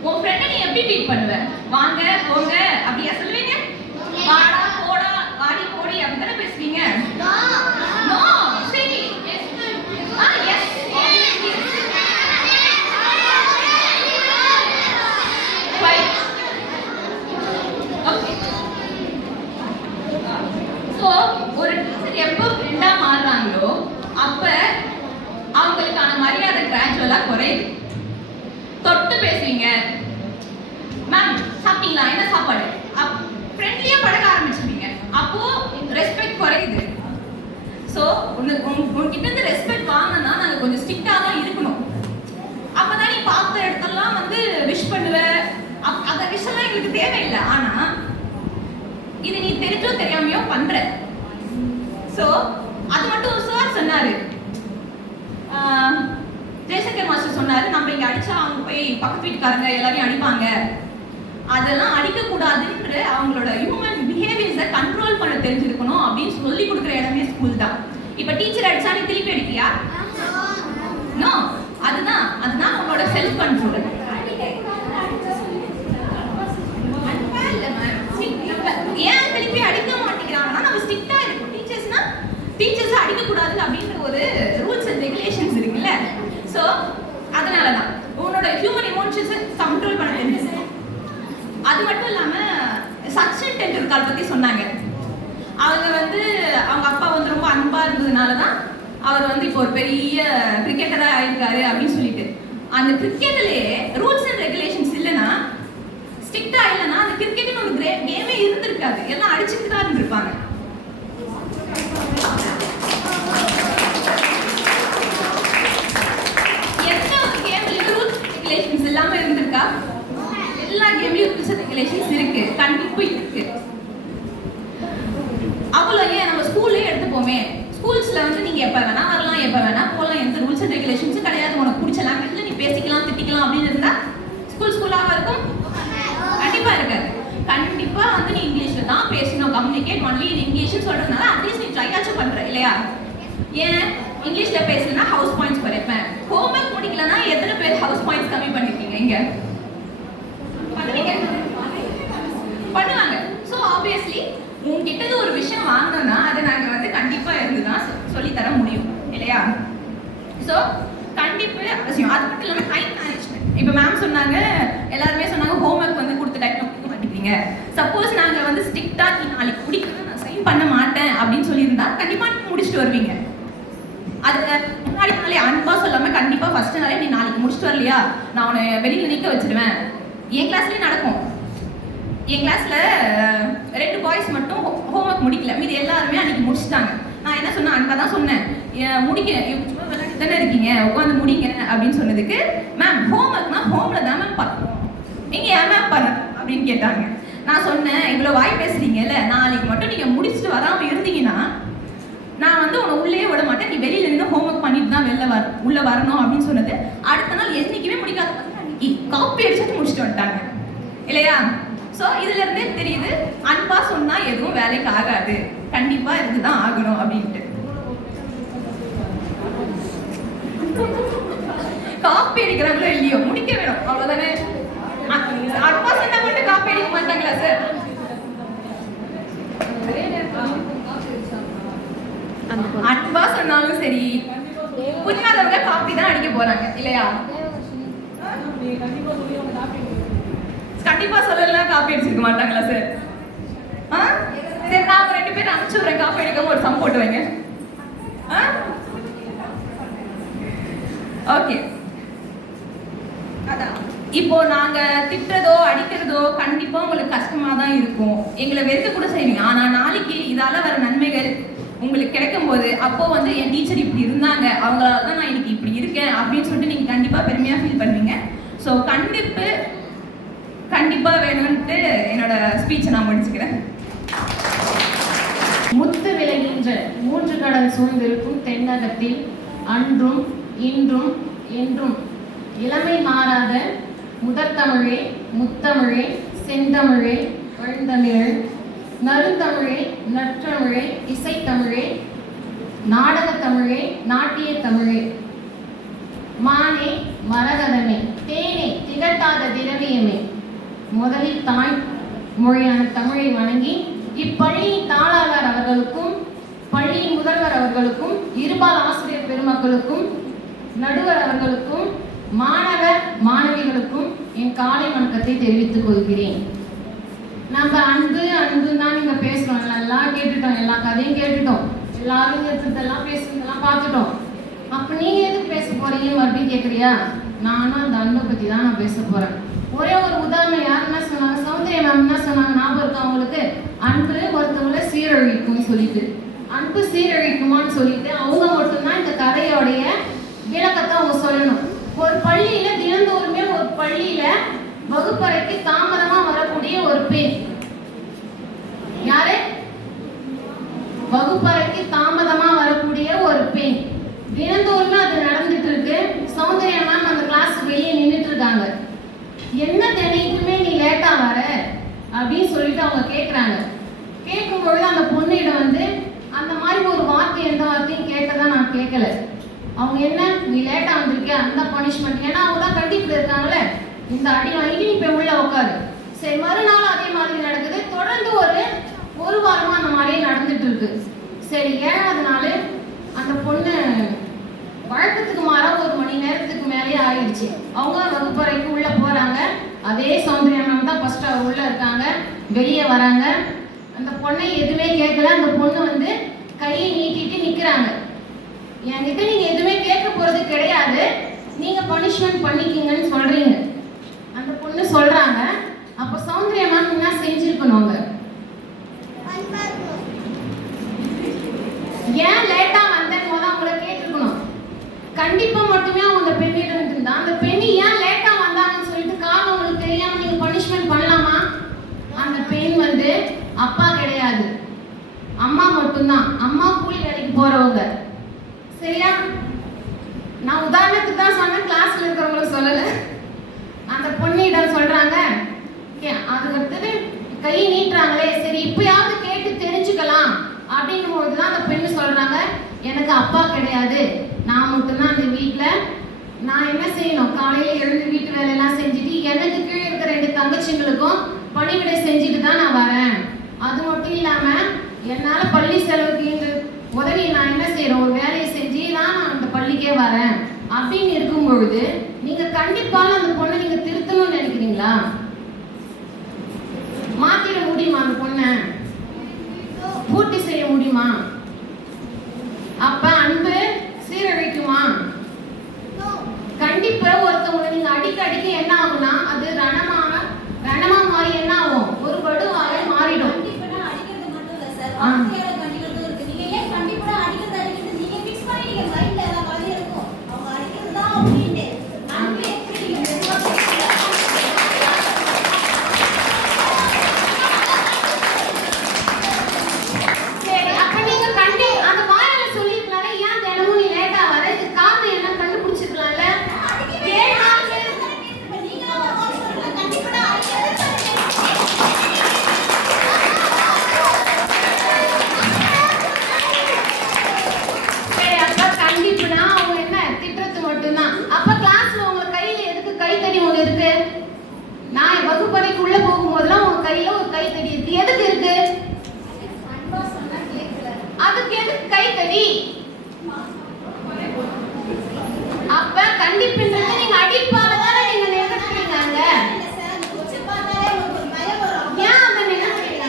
உன் ஃப்ரெண்டை நீ எப்படி ட்ரீட் பண்ணுவ? வாங்க போங்க அப்படியா சொல்லுவீங்க? வாடா போடா வாடி போடி அப்படிதானே பேசுவீங்க? நோ. சரி எஸ் ஒரு டீச்சர் எப்போ ஃப்ரெண்டா மாறுறாங்களோ அப்ப அவங்களுக்கான மரியாதை கிராஜுவலா குறையுது. தொட்டு பேசுவீங்க, மேம் சாப்பிட்டீங்களா, என்ன சாப்பாடு, ஃப்ரெண்ட்லியா பழக ஆரம்பிச்சிருவீங்க. அப்போ ரெஸ்பெக்ட் குறையுது. ஸோ உங்ககிட்ட இருந்து ரெஸ்பெக்ட் வாங்கினா நாங்க கொஞ்சம் ஸ்ட்ரிக்டா தான் இருக்கணும். அப்பதான் நீ பார்த்த இடத்தெல்லாம் வந்து விஷ் பண்ணுவ. அந்த விஷயம்லாம் எங்களுக்கு தேவையில்லை. ஆனா இது நீ தெரிஞ்சோ தெரியாமையோ பண்ற. சோ அது மட்டும் சார் சொன்னாரு, ஜெயசங்கர் மாஸ்டர் சொன்னாரு, நம்ம இங்க அடிச்சா அவங்க போய் பக்கத்து வீட்டுக்காரங்க எல்லாரையும் அடிப்பாங்க, அதெல்லாம் அடிக்க கூடாதுன்ற அவங்களோட ஹியூமன் பிஹேவியர்ஸை கண்ட்ரோல் பண்ண தெரிஞ்சிருக்கணும் அப்படின்னு சொல்லி கொடுக்குற இடமே ஸ்கூல் தான். இப்ப டீச்சர் அடிச்சா நீ திருப்பி அடிப்பியா? நோ. அதுதான் உங்களோட செல்ஃப் கண்ட்ரோல். ஏன் திருப்பி அடிக்க மாட்டேங்கிறாங்கன்னா நம்ம ஸ்ட்ரிக்டா இருக்கும். டீச்சர்ஸ்னா அது மட்டும் இல்லாம சச்சின் டெண்டுல்கர் பத்தி சொன்னாங்க. அவங்க வந்து அவங்க அப்பா வந்து ரொம்ப அன்பா இருந்ததுனால தான் அவர் வந்து இப்போ ஒரு பெரிய கிரிக்கெட்டரா ஆயிருக்காரு அப்படின்னு சொல்லிட்டு. அந்த கிரிக்கெட்லயே ரூல்ஸ் அண்ட் ரெகுலேஷன்ஸ் இல்லைன்னா, ஸ்ட்ரிக்டா இல்லைன்னா அந்த கிரிக்கெட்னு ஒரு கேமே இருந்திருக்காது. எல்லாம் அடிச்சுட்டு தான் இருந்திருப்பாங்க. எந்த ஒரு கேம்லயும் ரூல்ஸ் ரெகுலேஷன்ஸ் இல்லாம இருந்திருக்கா? எல்லா கேம்லயும் ரூல்ஸ் அண்ட் ரெகுலேஷன்ஸ் இருக்கு, கண்டிப்பா இருக்கு. அவ்வளோ ஏன் நம்ம ஸ்கூல்லே எடுத்துப்போமே, ஸ்கூல்ஸ்ல வந்து நீங்க எப்ப வேணா வரலாம், எப்ப வேணா போகலாம், எந்த ரூல்ஸ் அண்ட் ரெகுலேஷன்ஸும் கிடையாது. உனக்கு பிடிச்ச லாங்குவேஜ்ல நீ பேசிக்கலாம், திட்டிக்கலாம் அப்படின்னு இருந்தா ஸ்கூலாக இருக்கும்? கண்டிப்பா இருக்காது. கண்டிப்பா வந்து நீ இங்கிலீஷ்ல தான் பேசணும், கம்யூனிகேட் ஒன்லி இன் இங்கிலீஷ்னு சொல்றதுனால அட்லீஸ்ட் நீ ட்ரையாச்சும் பண்ற இல்லையா? ஏன் இங்கிலீஷ்ல பேசலன்னா ஹவுஸ் பாயிண்ட்ஸ் குறைப்பேன். ஹோம்ஒர்க் முடிக்கலன்னா எத்தனை பேர் ஹவுஸ் பாயிண்ட்ஸ் கம்மி பண்ணிருக்கீங்க? இங்க பண்ணுவாங்க. ஸோ ஆப்வியஸ்லி உங்ககிட்ட ஒரு விஷயம் வாங்கணும்னா அதை நாங்கள் வந்து கண்டிப்பாக இருந்து தான் சொல்லித்தர முடியும் இல்லையா? ஸோ கண்டிப்பாக அவசியம். அது மட்டும் இல்லாமல் டைம் மேனேஜ்மெண்ட். இப்போ மேம் சொன்னாங்க, எல்லாருமே சொன்னாங்க ஹோம்ஒர்க் வந்து கொடுத்த டைம் கொடுக்க மாட்டேங்கிறீங்க. சப்போஸ் நாங்கள் வந்து ஸ்ட்ரிக்டாக நீ நாளைக்கு முடிக்கணும், நான் சைன் பண்ண மாட்டேன் அப்படின்னு சொல்லியிருந்தா கண்டிப்பாக நீ முடிச்சுட்டு வருவீங்க. அது முன்னாடி நாளே அன்பா சொல்லாமல் கண்டிப்பாக ஃபர்ஸ்ட் நாளே நீ நாளைக்கு முடிச்சுட்டு வரலையா நான் உன்னை வெளியில் நிற்க வச்சிடுவேன். என் கிளாஸ்லேயே நடக்கும். என் கிளாஸ்ல 2 பாய்ஸ் மட்டும் ஹோம்ஒர்க் முடிக்கல, மீது எல்லாருமே அன்னைக்கு முடிச்சுட்டாங்க. நான் என்ன சொன்னேன், அன்பா தான் சொன்னேன், முடிக்க விளையாட்டு தானே இருக்கீங்க, உட்காந்து முடிங்க அப்படின்னு சொன்னதுக்கு மேம் ஹோம்ஒர்க்னா ஹோம்ல தான் மேம் பண்ணணும், நீங்க ஏன் மேம் பண்ணணும் அப்படின்னு கேட்டாங்க. நான் சொன்னேன், இவ்வளோ வாய் பேசுறீங்கல்ல, நாளைக்கு மட்டும் நீங்க முடிச்சுட்டு வராமல் இருந்தீங்கன்னா நான் வந்து உன்னை உள்ளே விட மாட்டேன், நீ வெளியில நின்று ஹோம்ஒர்க் பண்ணிட்டு தான் உள்ள வரணும் அப்படின்னு சொன்னது. அடுத்த நாள் என்னைக்குமே முடிக்காத அன்னைக்கு காப்பி அடிச்சுட்டு முடிச்சுட்டு வந்துட்டாங்க இல்லையா? ஸோ இதுல இருந்தே தெரியுது, அன்பா சொன்னா எதுவும் வேலைக்கு ஆகாது, கண்டிப்பா இதுதான் ஆகணும் அப்படின்ட்டு. காப்பி அடிக்கிறாங்களோ இல்லையோ முடிக்க வேணும், அவ்வளவுதானே. அன்பா சொன்னா மட்டும் காப்பி அடிக்க மாட்டாங்களா சார்? அன்பா சொன்னாலும் சரி, புரியாதவங்க காப்பி தான் அடிக்க போறாங்க இல்லையா? கண்டிப்பா சொல்லலாம் காப்பி அடிச்சிருக்க மாட்டாங்களா சார்? சரி, நான் 2 பேர் அனுப்பிச்சு விடுறேன், காப்பி அடிக்காம ஒரு சம் போட்டு வைங்க. ஓகே, அதான் இப்போ நாங்க திட்டுறதோ அடிக்கிறதோ கண்டிப்பா உங்களுக்கு கஷ்டமா தான் இருக்கும், எங்களை வெறுக்க கூட செய்வீங்க. ஆனா நாளைக்கு இதால வர நன்மைகள் உங்களுக்கு கிடைக்கும் போது அப்போ வந்து என் டீச்சர் இப்படி இருந்தாங்க, அவங்களால தான் நான் இன்னைக்கு இப்படி இருக்கேன் அப்படின்னு சொல்லிட்டு நீங்க கண்டிப்பா பெருமையா ஃபீல் பண்ணுவீங்க. ஸோ கண்டிப்பா வேணும்ட்டு என்னோட ஸ்பீச்சை நான் முடிச்சுக்கிறேன். முத்து விளைகின்ற 3 கடல் சூழ்ந்திருக்கும் தென்னகத்தில் அன்றும் இன்றும் என்றும் இளமை மாறாத முதற்தமிழே முத்தமிழே செந்தமிழே பழந்தமிழே நறுந்தமிழே நற்றமிழே இசைத்தமிழே நாடகத்தமிழே நாட்டிய தமிழே மானே மரகதமே தேனே திகட்டாத திரவியமே முதலில் தாய் மொழியான தமிழை வணங்கி இப்பள்ளியின் தாளாளர் அவர்களுக்கும் பள்ளியின் முதல்வர் அவர்களுக்கும் இருபால் ஆசிரியர் பெருமக்களுக்கும் நடுவர் அவர்களுக்கும் மாணவ மாணவிகளுக்கும் என் காலை வணக்கத்தை தெரிவித்துக் கொள்கிறேன். நம்ம அன்பு தான் நீங்க பேசுறோம், எல்லாம் கேட்டுட்டோம், எல்லா கதையும் கேட்டுட்டோம், எல்லாரும் எடுத்ததெல்லாம் பேசுறதெல்லாம் பார்த்துட்டோம். அப்ப நீங்க எதுக்கு பேச போறீங்க மறுபடியும் கேட்குறியா? நானும் அந்த அன்பை பத்தி தான் நான் பேச போறேன். ஒரே ஒரு உதாரணம், யார் என்ன சொன்னாங்க, சௌந்தர்யா மேம் என்ன சொன்னாங்க ஞாபகம் இருக்கு அவங்களுக்கு? அன்பு ஒருத்தவங்களை சீரழிக்கும் சொல்லிட்டு, அன்பு சீரழிக்குமான்னு சொல்லிட்டு அவங்க மட்டும்தான் இந்த கதையோடைய விளக்கத்தை அவங்க சொல்லணும். ஒரு பள்ளியில தினந்தோறுமே ஒரு பள்ளியில வகுப்பறைக்கு தாமதமா வரக்கூடிய ஒரு பெண், யாரு? வகுப்பறைக்கு தாமதமா வரக்கூடிய ஒரு பெண், தினந்தோறுமே அது நடந்துட்டு இருக்கு. சௌந்தர்யா மேம் அந்த கிளாஸ் வெளியே நின்றுட்டு இருக்காங்க. என்ன தினைக்குமே நீ லேட்டா வர அப்படின்னு சொல்லிட்டு அவங்க கேட்குறாங்க. கேட்கும்பொழுது அந்த பொண்ணிடம் வந்து அந்த மாதிரி ஒரு வார்த்தை எந்த வார்த்தையும் கேட்டதா நான் கேட்கல. அவங்க என்ன, நீ லேட்டா வந்திருக்கியா அந்த பனிஷ்மெண்ட், ஏன்னா அவங்க தான் கண்டிப்பில் இருக்காங்களே, இந்த அடி வாங்கி நீ போய் உள்ள உட்காரு. சரி, மறுநாள் அதே மாதிரி நடக்குது. தொடர்ந்து ஒரு வாரமா அந்த மாதிரியே நடந்துட்டு இருக்கு. சரி, 7வது நாள் அந்த பொண்ணு வழக்கத்துக்கு மாறா 1 மணி நேரத்துக்கு மேலேயே ஆயிடுச்சு. அவங்க வகுப்பறைக்கு உள்ள போறாங்க. அதே சௌந்தர்யா மேம் தான் ஃபர்ஸ்ட் அவர் உள்ள இருக்காங்க, வெளியே வராங்க. அந்த பொண்ணை எதுவுமே கேட்கல. அந்த பொண்ணு வந்து கையை நீட்டிட்டு நிற்கிறாங்க. என்கிட்ட நீங்கள் எதுவுமே கேட்க போகிறது கிடையாது, நீங்கள் பனிஷ்மெண்ட் பண்ணிக்கிங்கன்னு சொல்கிறீங்க. அந்த பொண்ணு சொல்கிறாங்க. அப்போ சௌந்தர்யா மேம் என்ன செஞ்சுருக்கணும்? அவங்க ஏன் லேட்டாக வந்தேன்னு போது அவங்கள கேட்டுருக்கணும். கண்டிப்பாக மட்டுமே அவங்க அந்த பெண்ணிடம் இருந்தா அந்த பெண்ணு ஏன் லேட்டாக வந்தாங்கன்னு சொல்லிட்டு காரணம் உங்களுக்கு தெரியாமல் நீங்கள் பனிஷ்மெண்ட் பண்ணலாமா? அந்த பெண் வந்து அப்பா கிடையாது, அம்மா மட்டும்தான். அம்மா கூலி வேலைக்கு போகிறவங்க. சரியா? நான் உதாரணத்துக்கு தான் சொன்னேன், கிளாஸில் இருக்கிறவங்களுக்கு சொல்லலை. அந்த பொண்ணிடம் சொல்கிறாங்க. அது அடுத்தது கை நீட்டுறாங்களே, சரி இப்பயாவது கேட்டு தெரிஞ்சுக்கலாம் அப்படின்னும் போது தான் அந்த பெண்ணு சொல்கிறாங்க, எனக்கு அப்பா கிடையாது, நான் மட்டும்தான் அந்த வீட்டில். நான் என்ன செய்யணும்? காலையில் எழுந்து வீட்டு வேலையெல்லாம் செஞ்சுட்டு எனக்கு கீழே இருக்கிற 2 தங்கச்சிங்களுக்கும் பணிவிடை செஞ்சுட்டு தான் நான் வரேன். அது மட்டும் இல்லாமல் என்னால் பள்ளி செலவுக்கு உதவி நான் என்ன செய்கிறேன்? ஒரு வேலையை செஞ்சு தான் நான் அந்த பள்ளிக்கே வரேன் அப்படின்னு இருக்கும் பொழுது நீங்கள் கண்டிப்பாக அந்த பொண்ணை நீங்கள் திருத்தணும்னு நினைக்கிறீங்களா? மாற்றிட முடியுமா? அந்த பொண்ணை பூர்த்தி செய்ய முடியுமா? அப்ப அன்பு சீரழிக்குமா? கண்டிப்பா ஒருத்தவங்களை நீங்க அடிக்க என்ன ஆகும்னா அது ரணமா மாறி என்ன ஆகும்? ஒரு வடுவாக மாறிடும். அடிக்கிறது மட்டும் இல்ல சார், வார்த்தையால கண்டிக்கிறதும் இருக்கு. நீங்க ஏன் கண்டிப்பா அடிக்கிறது நீங்க ஃபிக்ஸ் பண்ணிட்டீங்க மைண்ட்ல, எல்லாம் வழி இருக்கும் அவங்க அடிக்கிறது தான் அப்படின்ட்டு. அன்பு எப்படி நீங்க சரி, அப்ப நீங்க அந்த வாயில சொல்லிருக்கலாம்ல, ஏன் தினமும் நீ லேட்டா வர? இதுக்கு காரணம் என்ன கண்டுபிடிச்சிருக்கலாம்ல? சரி, அப்ப கண்டிப்புனா அவங்க என்ன திட்டுறது மட்டும்தான். அப்ப கிளாஸ்ல உங்க கையில எதுக்கு கைத்தடி ஒண்ணு இருக்கு? நான் வகுப்பறைக்கு உள்ள போகும்போதெல்லாம் உங்க கையில ஒரு கைத்தடி இருக்கு. எதுக்கு இருக்கு? அதுக்கு எதுக்கு கைத்தடி? அப்ப கண்டிப்புன்றது நீங்க அடிப்பால தானே நீங்க நினைக்கிறீங்க. ஏன் அதை நினைக்கிறீங்க?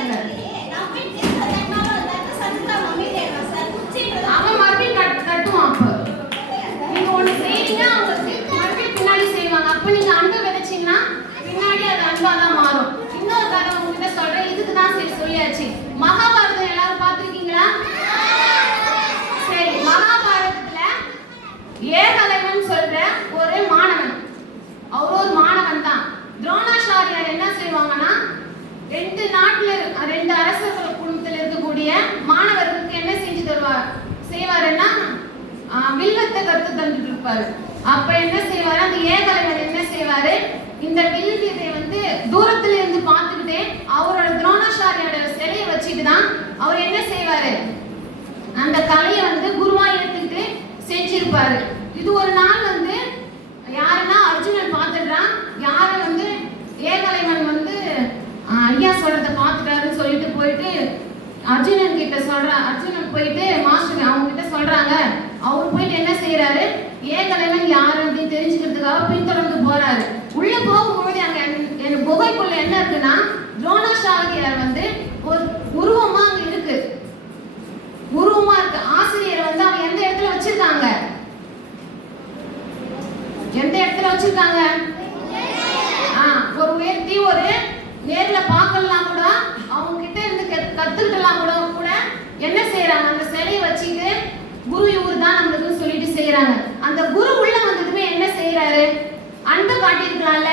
அவன் மறுபடியும் கட்டுவான். அப்ப நீங்க ஒண்ணு செய்றீங்க, அவங்க மறுபடியும் பின்னாடி செய்வாங்க. அப்ப நீங்க அன்பை விதைச்சீங்கன்னா பின்னாடி அது அன்பா தான் மாறும். இன்னொரு கதை உங்ககிட்ட சொல்றேன், இதுக்கு தான் சரி சொல்லியாச்சு. மகாபாரதம் எல்லாரும் பார்த்துருக்கீங்களா? சரி, மகாபாரதத்துல ஏகலைவன் சொல்ற ஒரு மாணவன், அவர் ஒரு மாணவன் தான். துரோணாச்சாரியார் என்ன செய்வாங்கன்னா 2 அரசர்கள் குடும்பத்தில் இருக்கக்கூடிய மாணவர்களுக்கு என்ன செஞ்சு செய்வாருன்னா வில்வத்தை கத்து தந்துட்டு இருப்பாரு. அப்ப என்ன செய்வாரு? அந்த ஏகலைவன் என்ன செய்வாரு? இந்த வில்வித்தை வந்து தூரத்துல இருந்து பார்த்துக்கிட்டே அவரோட துரோணாச்சாரியோட சிலையை வச்சுட்டு தான் அவர் என்ன செய்வாரு? அந்த கலையை வந்து குருவா எடுத்துக்கிட்டு செஞ்சிருப்பாரு. இது ஒரு நாள் வந்து யாருன்னா அர்ஜுனன் பார்த்துடுறான். யாரு வந்து ஏகலைவன் வந்து ஐயா சொல்றத பார்த்துட்டாருன்னு சொல்லிட்டு போயிட்டு அர்ஜுனன் கிட்ட சொல்றான். அர்ஜுனன் போயிட்டு மாஸ்டர் அவங்க கிட்ட சொல்றாங்க. அவர் போயிட்டு என்ன செய்யறாரு? ஏகலைவன் யாரு அப்படின்னு தெரிஞ்சுக்கிறதுக்காக பின்தொடர்ந்து போறாரு. உள்ள போகும்போது அங்க குகைக்குள்ள என்ன இருக்குன்னா துரோணாச்சாரியார் வந்து ஒரு உருவமா அங்க இருக்கு. உருவமா இருக்கு. ஆசிரியர் வந்து அவங்க எந்த இடத்துல வச்சிருக்காங்க? எந்த இடத்துல வச்சிருக்காங்க? ஒரு உயர்த்தி ஒரு நேர்ல பார்க்கலாம் கூட, அவங்க கிட்ட இருந்து கத்துக்கிட்டலாம் கூட என்ன செய்யறாங்க? அந்த சிலையை வச்சுட்டு குரு இவரு தான் நம்மளுக்கு சொல்லிட்டு செய்யறாங்க. அந்த குரு உள்ள வந்ததுமே என்ன செய்யறாரு? அன்பை காட்டியிருக்கலாம்ல,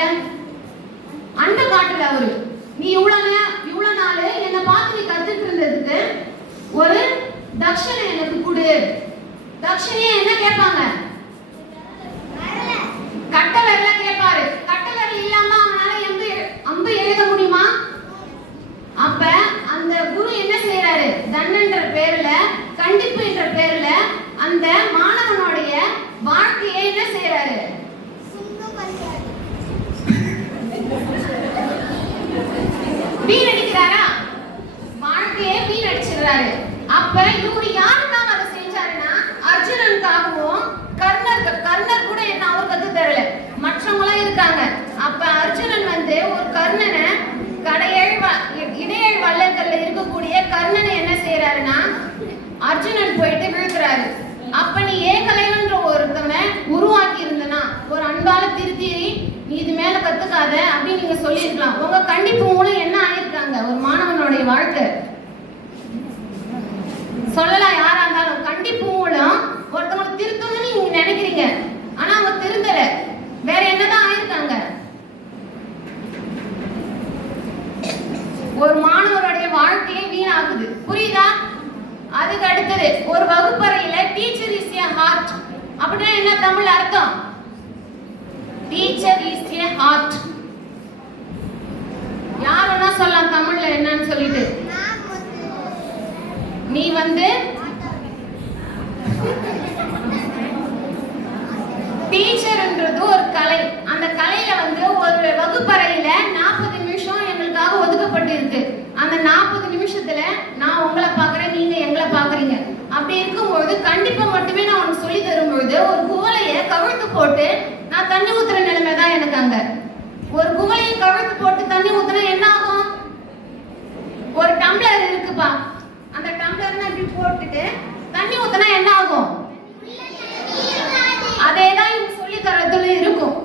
அன்பை காட்டல அவரு. நீ இவ்வளவு நாள் என்னை பார்த்து நீ கத்துட்டு இருந்ததுக்கு ஒரு தட்சணை எனக்கு கொடு. தட்சணையை என்ன கேட்பாங்க? கட்ட விரல கேட்பாரு. கட்ட விரல் இல்லாம அவனால அம்பு எழுத முடியுமா? அப்ப அந்த குரு என்ன செய்யறாரு? தண்டன்ற பேர்ல, கண்டிப்பு என்ற பேர்ல அந்த மாணவனுடைய வாழ்க்கையை என்ன செய்யறாரு? வீணடிக்கிறாரா? வாழ்க்கையை வீணடிச்சிடுறாரு. அப்ப இவரு யாருக்காக அதை செஞ்சாருன்னா அர்ஜுனனுக்காகவும் அர்ஜுனன் போயிட்டு விழுக்கிறாரு. அப்ப நீ ஏகலைவன்ற ஒருத்தவனை உருவாக்கி இருந்தனா ஒரு அன்பால திருத்தி நீ இது மேல கத்துக்காத அப்படின்னு நீங்க சொல்லியிருக்கலாம். உங்க கண்டிப்பு மூலம் என்ன ஆயிருக்காங்க ஒரு மாணவனுடைய வாழ்க்கை சொல்லலாம். யாரா இருந்தாலும் கண்டிப்பு மூலம் ஒருத்தவங்களை திருத்தணும்னு நீங்க நினைக்கிறீங்க, ஆனா அவங்க திருந்தல, வேற என்னதான் ஆயிருக்காங்க. ஒரு மாணவருடைய வாழ்க்கையே வீணாகுது. புரியுதா? அதுக்கு அடுத்தது ஒரு வகுப்பறையில டீச்சர் இஸ் ஏ ஹார்ட் அப்படின்னா என்ன தமிழ் அர்த்தம்? Teacher is a heart. யாருன்னா சொல்லலாம் தமிழ்ல என்னன்னு சொல்லிட்டு. நீ வந்து டீச்சர்ன்றது ஒரு கலை. அந்த கலையில வந்து ஒரு வகுப்பறையில 40 நிமிஷம் எங்களுக்காக ஒதுக்கப்பட்டு இருக்கு. அந்த 40 நிமிஷத்துல நான் உங்களை பாக்குறேன், நீங்க எங்களை பாக்குறீங்க. அப்படி இருக்கும்போது கண்டிப்பா மட்டுமே நான் உனக்கு சொல்லி தரும்பொழுது ஒரு குவளைய கவிழ்த்து போட்டு நான் தண்ணி ஊத்துற நிலைமை தான் எனக்கு. அங்க ஒரு குவளையை கவிழ்த்து போட்டு தண்ணி ஊத்துனா என்ன ஆகும்? ஒரு டம்ளர் இருக்குப்பா, அந்த டம்ளர் இப்படி போட்டுட்டு தண்ணி ஊத்துனா என்ன ஆகும்? அதேதான் இவங்க சொல்லி தரதுல இருக்கும்.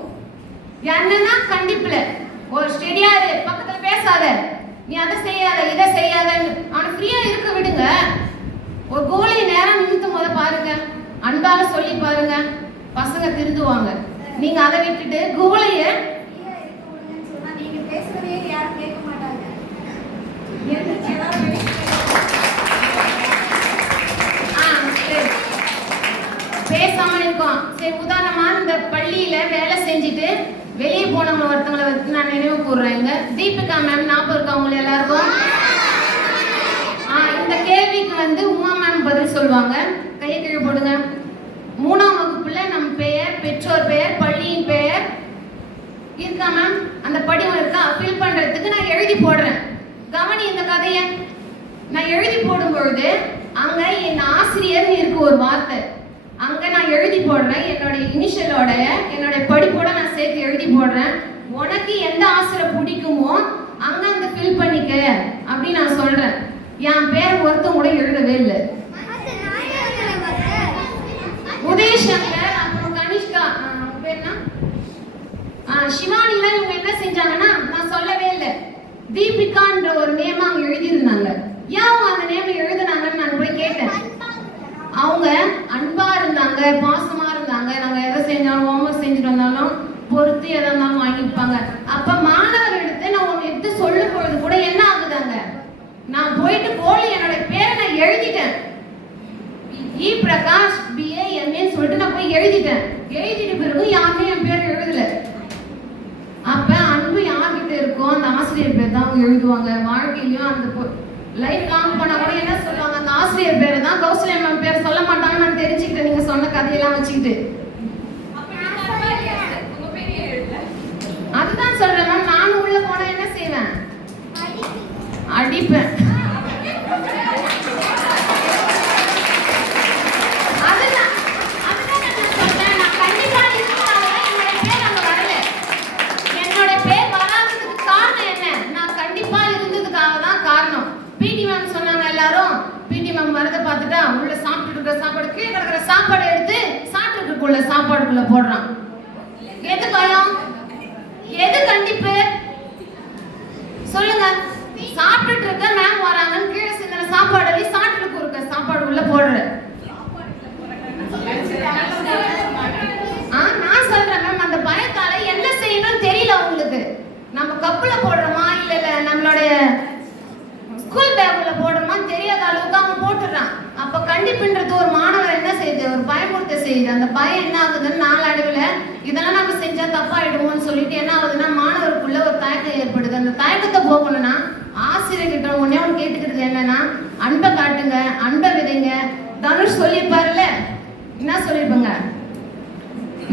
என்னன்னா கண்டிப்புல ஒரு ஸ்டெடியாரு பக்கத்துல பேசாத, நீ அதை செய்யாத இதை செய்யாத, அவனை ஃப்ரீயா இருக்க விடுங்க. ஒரு கோலை நேரம் நிமித்தும் போது பாருங்க, அன்பால சொல்லி பாருங்க, பசங்க திருந்துவாங்க. நீங்க அதை விட்டுட்டு குவளைய நீங்க பேசுறதே யாரும் கேட்க மாட்டாங்க. பேசாம இருக்கோம். சரி, உதாரணமா இந்த பள்ளியில வேலை செஞ்சுட்டு வெளியே போனவங்க ஒருத்தவங்களை வச்சு நான் நினைவு கூறுறேங்க. தீபிகா மேம் ஞாபகம் இருக்கா அவங்க எல்லாருக்கும்? இந்த கேள்விக்கு வந்து உமா மேம் பதில் சொல்லுவாங்க. கையை கீழே போடுங்க. 3ஆம் வகுப்புல நம்ம பெயர், பெற்றோர் பெயர், பள்ளியின் பெயர் இருக்கா மேம்? அந்த படிவம் இருக்கா? ஃபில் பண்றதுக்கு நான் எழுதி போடுறேன். கவனி இந்த கதையை. நான் எழுதி போடும் பொழுது அங்க என் ஆசிரியர் இருக்கு ஒரு வார்த்தை, அங்க நான் எழுதி போடுறேன். என்னோட இனிஷியலோட என்னோட படிப்போட நான் சேர்த்து எழுதி போடுறேன். உனக்கு எந்த ஆசிரியர் பிடிக்குமோ அங்க அந்த ஃபில் பண்ணிக்க அப்படின்னு நான் சொல்றேன். என் பேர் ஒருத்தம் கூட எழுதவே இல்லை. உதயசங்கர், அப்புறம் கனிஷ்கா, அவங்க பேர் என்ன, சிவானிலாம் இவங்க என்ன செஞ்சாங்கன்னா நான் சொல்லவே இல்லை. தீபிகான்ற ஒரு நேம் அவங்க எழுதியிருந்தாங்க. ஏன் அவங்க அந்த நேம் எழுதுனாங்கன்னு நான் போய் கேட்டேன். அவங்க அன்பா இருந்தாங்க, பாசமா இருந்தாங்க. நாங்க எதை செஞ்சாலும் ஹோம்ஒர்க் செஞ்சுட்டு வந்தாலும் பொறுத்து எதை இருந்தாலும் வாங்கிப்பாங்க. அப்ப மாணவர் எடுத்து நான் ஒன்று எடுத்து சொல்லும் பொழுது கூட என்ன ஆகுதாங்க, நான் போயிட்டு போலி என்னோட பேரை நான் எழுதிட்டேன். இ பிரகாஷ் BA MA சொல்லிட்டு நான் போய் எழுதிட்டேன். எழுதிட்டு பிறகு யாருமே என் பேர் எழுதல. அப்ப அன்பு யார்கிட்ட இருக்கோ அந்த ஆசிரியர் பேர் தான் அவங்க எழுதுவாங்க. வாழ்க்கையிலயும் அந்த லைஃப் லாங் பண்ணா கூட என்ன சொல்லுவாங்க, அந்த ஆசிரியர் பேரை தான், கௌசல்யா மேம் பேர் சொல்ல மாட்டாங்கன்னு நான் தெரிஞ்சுக்கிட்டேன். நீங்க சொன்ன கதையெல்லாம் வச்சுக்கிட்டு அதுதான் சொல்றேன் மேம். நானும் உள்ள போனா என்ன செய்வேன்? அடிப்பேன். வரத பார்த்துட்டா உள்ள சாப்பிட்டு இருக்கிற சாப்பாடு கீழே கிடக்கிற சாப்பாடு எடுத்து சாப்பிட்டுக்குள்ள சாப்பாடுக்குள்ள போடுறான். எது பயம்? எது கண்டிப்பு? சொல்லுங்க. சாப்பிட்டுட்டு இருக்க மேம் வராங்கன்னு கீழே சிந்தின சாப்பாடு சாப்பிட்டுக்கு இருக்க சாப்பாடு உள்ள போடுற. நான் சொல்றேன் மேம், அந்த பயத்தால என்ன செய்யணும்னு தெரியல உங்களுக்கு. நம்ம கப்புல போடுறோமா இல்ல நம்மளுடைய ஸ்கூல் பேக்குள்ள போடுறோமா தெரியாத அளவுக்கு அவங்க போட்டுறான். அப்ப கண்டிப்புன்றது ஒரு மாணவர் என்ன செய்யுது, ஒரு பயமுறுத்த செய்யுது. அந்த பயம் என்ன ஆகுதுன்னு நாளடைவுல இதெல்லாம் நம்ம செஞ்சா தப்பாயிடுமோன்னு சொல்லிட்டு என்ன ஆகுதுன்னா மாணவருக்குள்ள ஒரு தயக்கம் ஏற்படுது. அந்த தயக்கத்தை போகணும்னா ஆசிரியர்கிட்ட ஒன்னே ஒன்று கேட்டுக்கிறது என்னன்னா, அன்பை காட்டுங்க, அன்பை விதைங்க. தனுஷ் சொல்லியிருப்பாருல்ல, என்ன சொல்லியிருப்பாங்க,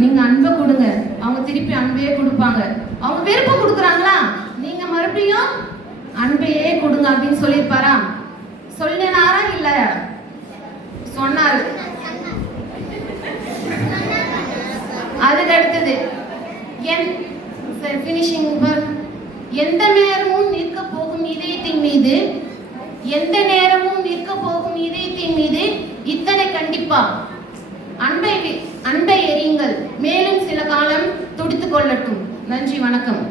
நீங்க அன்பை கொடுங்க, அவங்க திருப்பி அன்பையே கொடுப்பாங்க. அவங்க விருப்பம் கொடுக்குறாங்களா, நீங்க மறுபடியும் அன்பையே கொடுங்க அப்படின்னு சொல்லியிருப்பாரா? சொல்லினாரா இல்ல? சொன்னாரு. அதுக்கு அடுத்தது ஃபினிஷிங். எந்த நேரமும் நிற்க போகும் இதயத்தின் மீது எந்த நேரமும் நிற்க போகும் இதயத்தின் மீது இத்தனை கண்டிப்பா? அன்பை எறியுங்கள், மேலும் சில காலம் துடித்துக் கொள்ளட்டும். நன்றி, வணக்கம்.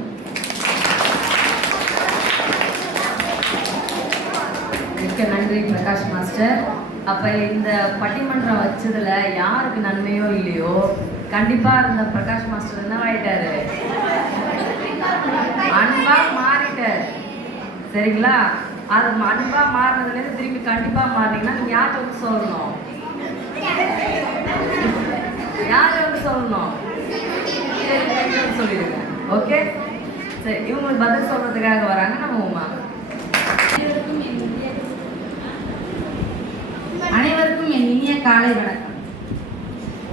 மிக்க நன்றி பிரகாஷ் மாஸ்டர். அப்ப இந்த பட்டிமன்றம் வச்சதுல யாருக்கு நன்மையோ இல்லையோ, கண்டிப்பா இருந்த பிரகாஷ் மாஸ்டர் என்ன ஆயிட்டாரு, அன்பா மாறிட்டாரு. சரிங்களா? அது அன்பா மாறினதுலேருந்து திரும்பி கண்டிப்பா மாறினீங்கன்னா நீங்க யார்கிட்ட வந்து சொல்லணும்? யார் வந்து சொல்லணும்? சொல்லிடுங்க. ஓகே, சரி. இவங்களுக்கு பதில் சொல்றதுக்காக வராங்க நம்ம உமா. அனைவருக்கும் என் இனிய காலை வணக்கம்.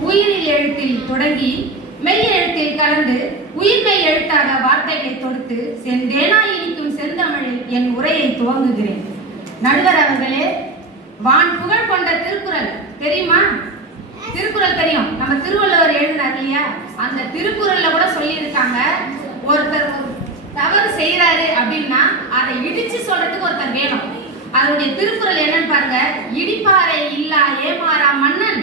உயிரில் எழுத்தில் தொடங்கி மெய் எழுத்தில் கலந்து உயிர்மெய் எழுத்தாக வார்த்தைகளை தொடுத்து செந்தேனா இனிக்கும் செந்தமிழில் என் உரையை துவங்குகிறேன். நடுவர் அவர்களே, வான் புகழ் கொண்ட திருக்குறள் தெரியுமா? திருக்குறள் தெரியும். நம்ம திருவள்ளுவர் எழுதினார் இல்லையா? அந்த திருக்குறள்ல கூட சொல்லியிருக்காங்க, ஒருத்தர் ஒரு தவறு செய்யறாரு அப்படின்னா அதை இடிச்சு சொல்றதுக்கு ஒருத்தர் வேணும். அதனுடைய திருக்குறள் என்னன்னு பாருங்க. இடிப்பாரை இல்லா ஏமாறா மன்னன்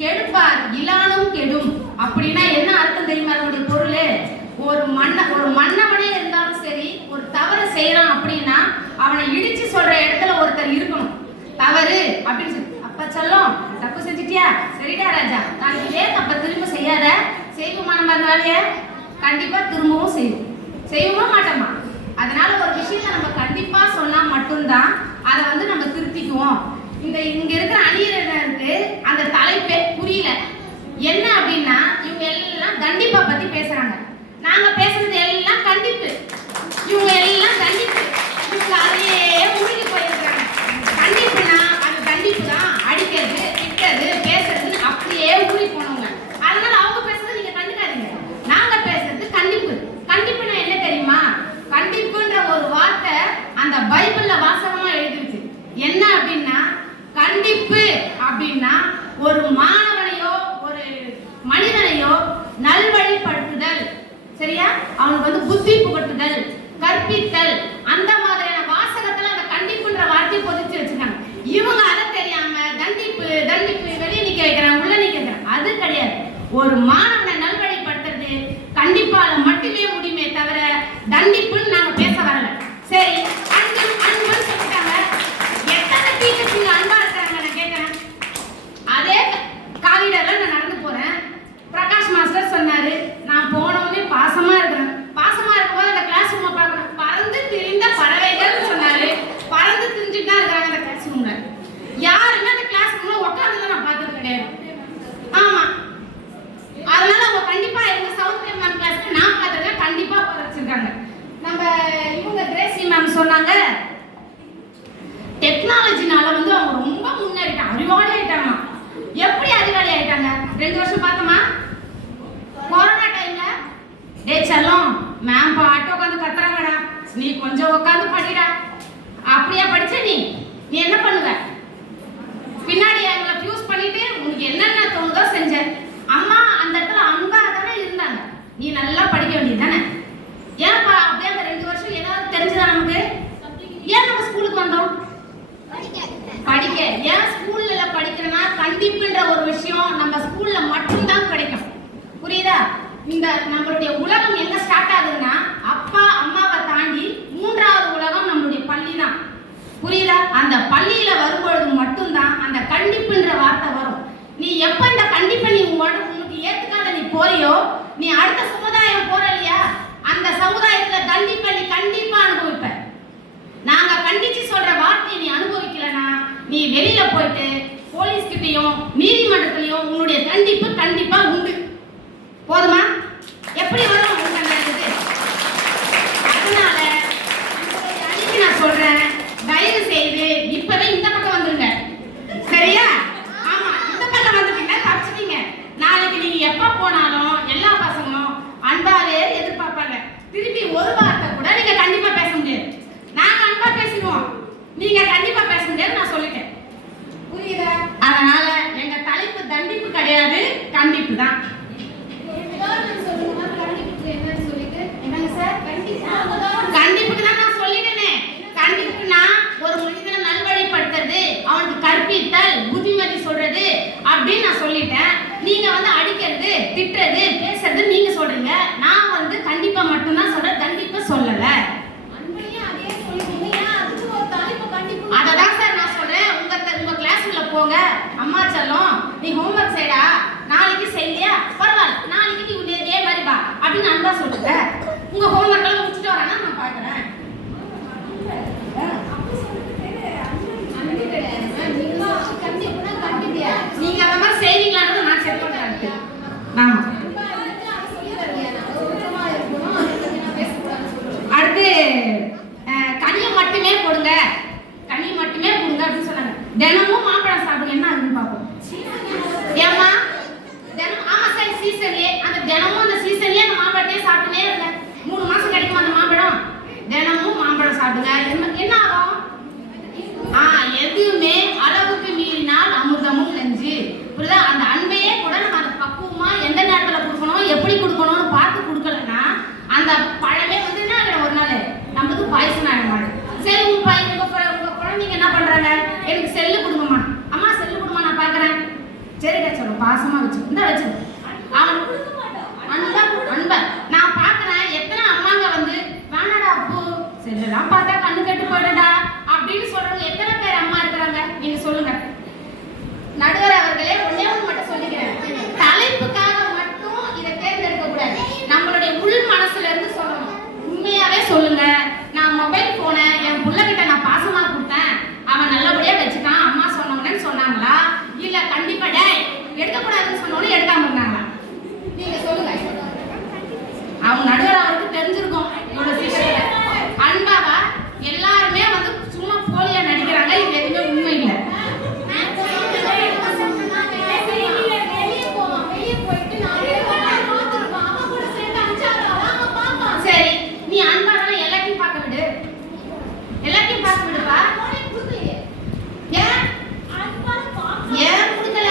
கெடுப்பார் இலானும் கெடும். அப்படின்னா என்ன அர்த்தம் தெரியுமா? அதனுடைய பொருள், ஒரு மன்னவனே இருந்தாலும் சரி, ஒரு தவறு செய்யறான் அப்படின்னா அவனை இடிச்சு சொல்ற இடத்துல ஒருத்தர் இருக்கணும். தவறு அப்படின்னு சொல்லி, அப்ப சொல்லும், தப்பு செஞ்சிட்டியா, சரிடா ராஜா, நான் இதே தப்ப திரும்ப செய்யாத. செய்வோமா நம்ம அந்த வேலைய? கண்டிப்பா திரும்பவும் செய்வோமா மாட்டோமா? அதனால ஒரு விஷயத்த நம்ம கண்டிப்பா சொன்னா மட்டும்தான் அதை வந்து நம்ம திருத்திக்குவோம். இங்க இருக்கிற அணியினருக்கு அந்த தலைப்பே புரியல. என்ன அப்படின்னா, இவங்க எல்லாம் கண்டிப்பா பத்தி பேசுறாங்க. நாங்க பேசுறது எல்லாம் கண்டிப்பு. இவங்க எல்லாம் கண்டிப்பு. இவங்க அதையே மூழ்கி போயிருக்காங்க. கண்டிப்புனா அது கண்டிப்பு தான். அடிக்கிறது, திட்டுறது, பேசுறது அப்படியே ஊறி போனவங்க. அதனால அவங்க பேசுறது நீங்க கண்டுக்காதீங்க. நாங்க பேசுறது கண்டிப்பு. கண்டிப்புனா என்ன தெரியுமா? கண்டிப்புன்ற ஒரு வார்த்தை அந்த பைபிள்ல வாசகமா எழுதிருக்கு. என்ன அப்படின்னா, கண்டிப்பு அப்படின்னா ஒரு மாணவனையோ ஒரு மனிதனையோ நல்வழிப்படுத்துதல். சரியா? அவனுக்கு வந்து புத்தி புகட்டுதல், கற்பித்தல், அந்த மாதிரியான வாசகத்துல அந்த கண்டிப்புன்ற வார்த்தையை பொதிச்சு வச்சிருக்காங்க. இவங்க அதை தெரியாம தண்டிப்பு தண்டிப்பு வெளியே நிக்க வைக்கிறாங்க, உள்ள நிக்க வைக்கிறாங்க. அது கிடையாது. ஒரு மாணவனை நல்வழிப்படுத்துறது கண்டிப்பால மட்டுமே முடியுமே தவிர தண்டிப்புன்னு நாங்க பேச வரல. சரி, அன்புன்னு சொல்லிட்டாங்க. எத்தனை டீச்சர்ஸ் இங்க அன்பா இருக்காங்க நான் கேட்கிறேன். அதே காரிடார்ல நான் நடந்து போறேன். பிரகாஷ் மாஸ்டர் சொன்னாரு, நான் போனவுடனே பாசமா இருக்கிறேன். பாசமா இருக்கும்போது அந்த கிளாஸ் ரூமை பார்க்கணும். பறந்து திரிந்த பறவைகள் சொன்னாரு. பறந்து திரிஞ்சுட்டு தான் இருக்கிறாங்க அந்த கிளாஸ் ரூம்ல. யாருமே அந்த கிளாஸ் ரூம்ல உட்கார்ந்து நான் பார்த்தது கிடையாது. ஆமா, அதனால அவங்க கண்டிப்பா எங்க சவுத் மேம் கிளாஸ்ல நான் பார்த்திருக்கேன். கண்டிப்பா வச்சிருக்காங்க. நம்ம இவங்க கிரேசி மேம் சொன்னாங்க, டெக்னாலஜினால வந்து அவங்க ரொம்ப முன்னேறிட்டாங்க, அறிவாளி ஆயிட்டாங்க. எப்படி அறிவாளி ஆயிட்டாங்க? 2 வருஷம் பார்த்தோமா? கொரோனா டைம்ல செல்லம் மேம் பாட்டு உட்காந்து கத்துறாங்கடா, நீ கொஞ்சம் உட்காந்து படிடா. அப்படியே படிச்ச நீ என்ன பண்ணுவ? பின்னாடி அவங்களை ஃபியூஸ் பண்ணிட்டு உனக்கு என்னென்ன தோணுதோ செஞ்ச. அம்மா அந்த இடத்துல அன்பா தானே இருந்தாங்க. நீ நல்லா படிக்க வேண்டியது தானே? ஏன்ப்பா அப்படியே அந்த 2 வருஷம் ஏதாவது தெரிஞ்சுதா நமக்கு? ஏன் நம்ம ஸ்கூலுக்கு வந்தோம்? படிக்க. ஏன் ஸ்கூல்ல படிக்கிறேன்னா, கண்டிப்புன்ற ஒரு விஷயம் நம்ம ஸ்கூல்ல மட்டும்தான் கிடைக்கும். புரியுதா? இந்த நம்மளுடைய உலகம் எங்க ஸ்டார்ட் ஆகுதுன்னா, அப்பா அம்மாவை தாண்டி 3வது உலகம் நம்மளுடைய பள்ளி தான். புரியுதா? அந்த பள்ளியில வரும்பொழுது மட்டும்தான் அந்த கண்டிப்புன்ற வார்த்தை வரும். நீ எப்ப இந்த கண்டிப்பை நீ உனக்கு ஏத்துக்காத நீ போறியோ, நீ அடுத்த சமுதாயம் போற இல்லையா, அந்த சமுதாயத்துல தண்டிப்பை நீ கண்டிப்பா அனுபவிப்ப. நாங்க கண்டிச்சு சொல்ற வார்த்தையை நீ அனுபவிக்கலனா, நீ வெளியில போயிட்டு போலீஸ் கிட்டையும் நீதிமன்றத்திலையும் உன்னுடைய கண்டிப்பு கண்டிப்பா உண்டு. போதுமா? எப்படி வரும் உங்க இது? அதனால அன்னைக்கு நான் சொல்றேன், தயவு செய்து இப்பவே இந்த பக்கம் வந்துருங்க. சரியா? ஆமா, இந்த பக்கம் வந்துட்டீங்க, தப்பிச்சிட்டீங்க. நாளைக்கு நீங்க எப்ப போனாலும் எல்லா பசங்களும் அன்பாவே எதிர்பார்ப்பாங்க. திருப்பி ஒரு வார்த்தை கூட நீங்க கண்டிப்பா பேச முடியாது. நாங்க அன்பா பேசிடுவோம், நீங்க கண்டிப்பா பேச முடியாது, நான் சொல்லிட்டேன். புரியுதா? அதனால எங்க தலைப்பு தண்டிப்பு கிடையாது, கண்டிப்பு தான். கண்டிப்புக்கு தான் நான் சொல்லிட்டேனே. கண்டிப்புனா ஒரு மனிதனை நல்வழிப்படுத்துறது, சொல்லுங்க. உங்க ஹோம்ஒர்க் எல்லாம் முடிச்சுட்டு வரானா நான் பாக்குறேன். நீங்க அந்த மாதிரி செய்வீங்களான்னு நான் செக் பண்றேன். ஆமா. அடுத்து கனியை மட்டுமே கொடுங்க, கனி மட்டுமே கொடுங்க அப்படின்னு சொன்னாங்க. தினமும் மாம்பழம் சாப்பிடுங்க, என்ன ஆகுதுன்னு பார்ப்போம். ஏமா தினம் ஆமா சார் சீசன்லயே அந்த தினமும் அந்த சீசன்லயே அந்த மாம்பழத்தையே சாப்பிட்டுனே இருங்க. 3 மாசம் கிடைக்கும் அந்த மாம்பழம். தினமும் மாம்பழம் சாப்பிடுங்க. என்ன ஆகும்? எதுவுமே அளவுக்கு மீறினால் அமிர்தமும் நெஞ்சு. புரியுதா? அந்த அன்பையே கூட நம்ம அதை பக்குவமா எந்த நேரத்துல கொடுக்கணும், எப்படி கொடுக்கணும்னு பார்த்து கொடுக்கலன்னா அந்த பழமே வந்து என்ன ஆகிடும், ஒரு நாள் நமக்கு பாய்சன் ஆகிடும். சரி உங்க குழந்தைங்க என்ன பண்றாங்க, எனக்கு செல்லு கொடுங்கம்மா, அம்மா செல்லு கொடுமா நான் பாக்குறேன். சரிடா சொல்ல பாசமா வச்சு இந்த வச்சு அவன் அன்ப நான் பாக்குறேன். எத்தனை அம்மாங்க வந்து வேணாடா அப்பு செல்லுலாம் பார்த்தா கண்ணு கெட்டு போயிடா அப்படின்னு சொல்றவங்க எத்தனை பேர் அம்மா இருக்கிறாங்க நீங்க சொல்லுங்க. நடுவர் அவர்களே ஒண்ணே ஒன்று மட்டும் சொல்லிக்கிறேன். தலைப்புக்காக மட்டும் இதை தேர்ந்தெடுக்க கூடாது. நம்மளுடைய உள் மனசுல இருந்து சொல்லணும். உண்மையாவே சொல்லுங்க. நான் மொபைல் போனை என் புள்ளகிட்ட நான் பாசமா கொடுத்தேன், அவன் நல்லபடியா வச்சுக்கான், அம்மா சொன்னவங்கன்னு சொன்னாங்களா, இல்ல கண்டிப்பா டேய் எடுக்கக்கூடாதுன்னு சொன்னோன்னு எடுக்காம இருந்தாங்களா? நீங்க சொல்லுங்க. அவங்க நடுவர் அவருக்கு தெரிஞ்சிருக்கும் இவ்வளவு சீக்கிரம் அன்பாவா எல்லாருமே வந்து சும்மா போலியா நடிக்கிறாங்க. இது எதுவுமே உண்மை இல்லை. சரி நீ அன்பாதான் எல்லாத்தையும் பார்க்க விடு, எல்லாத்தையும் பார்க்க விடுப்பா. ஏன் கொடுக்கல?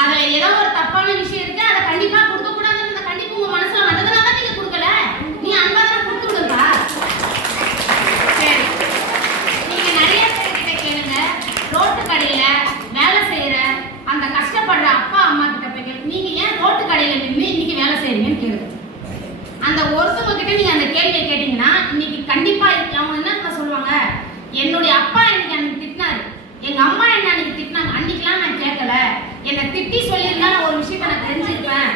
அதுல ஏதோ ஒரு தப்பான விஷயம் இருக்கு, அதை கண்டிப்பா கொடுக்க கூடாதுன்னு அந்த கண்டிப்பு உங்க மனசுல வந்ததுனால நீங்க கொடுக்கல. நீ அன்பாதான் கொடுத்து விடுப்பா. சரி நீங்க நிறைய பேர்கிட்ட கேளுங்க. ரோட்டு கடையில வேலை செய்யற அந்த கஷ்டப்படுற அப்பா அம்மா கிட்ட போய் கேளுங்க, நீங்க ஏன் ரோட்டு கடையில நின்று இன்னைக்கு வேலை செய்யறீங்கன்னு கேளுங்க. அந்த ஒருத்தவங்க கிட்ட நீங்க அந்த கேள்வியை கேட்டீங்கன்னா இன்னைக்கு கண்டிப்பா அவங்க என்ன சொல்லுவாங்க, என்னுடைய அப்பா எனக்கு அன்னைக்கு திட்டினாரு, எங்க அம்மா என்ன அன்னைக்கு திட்டினாங்க, அன்னைக்கெல்லாம் நான் கேட்கல, என்னை திட்டி சொல்லியிருந்தா நான் ஒரு விஷயத்த நான் தெரிஞ்சிருப்பேன்.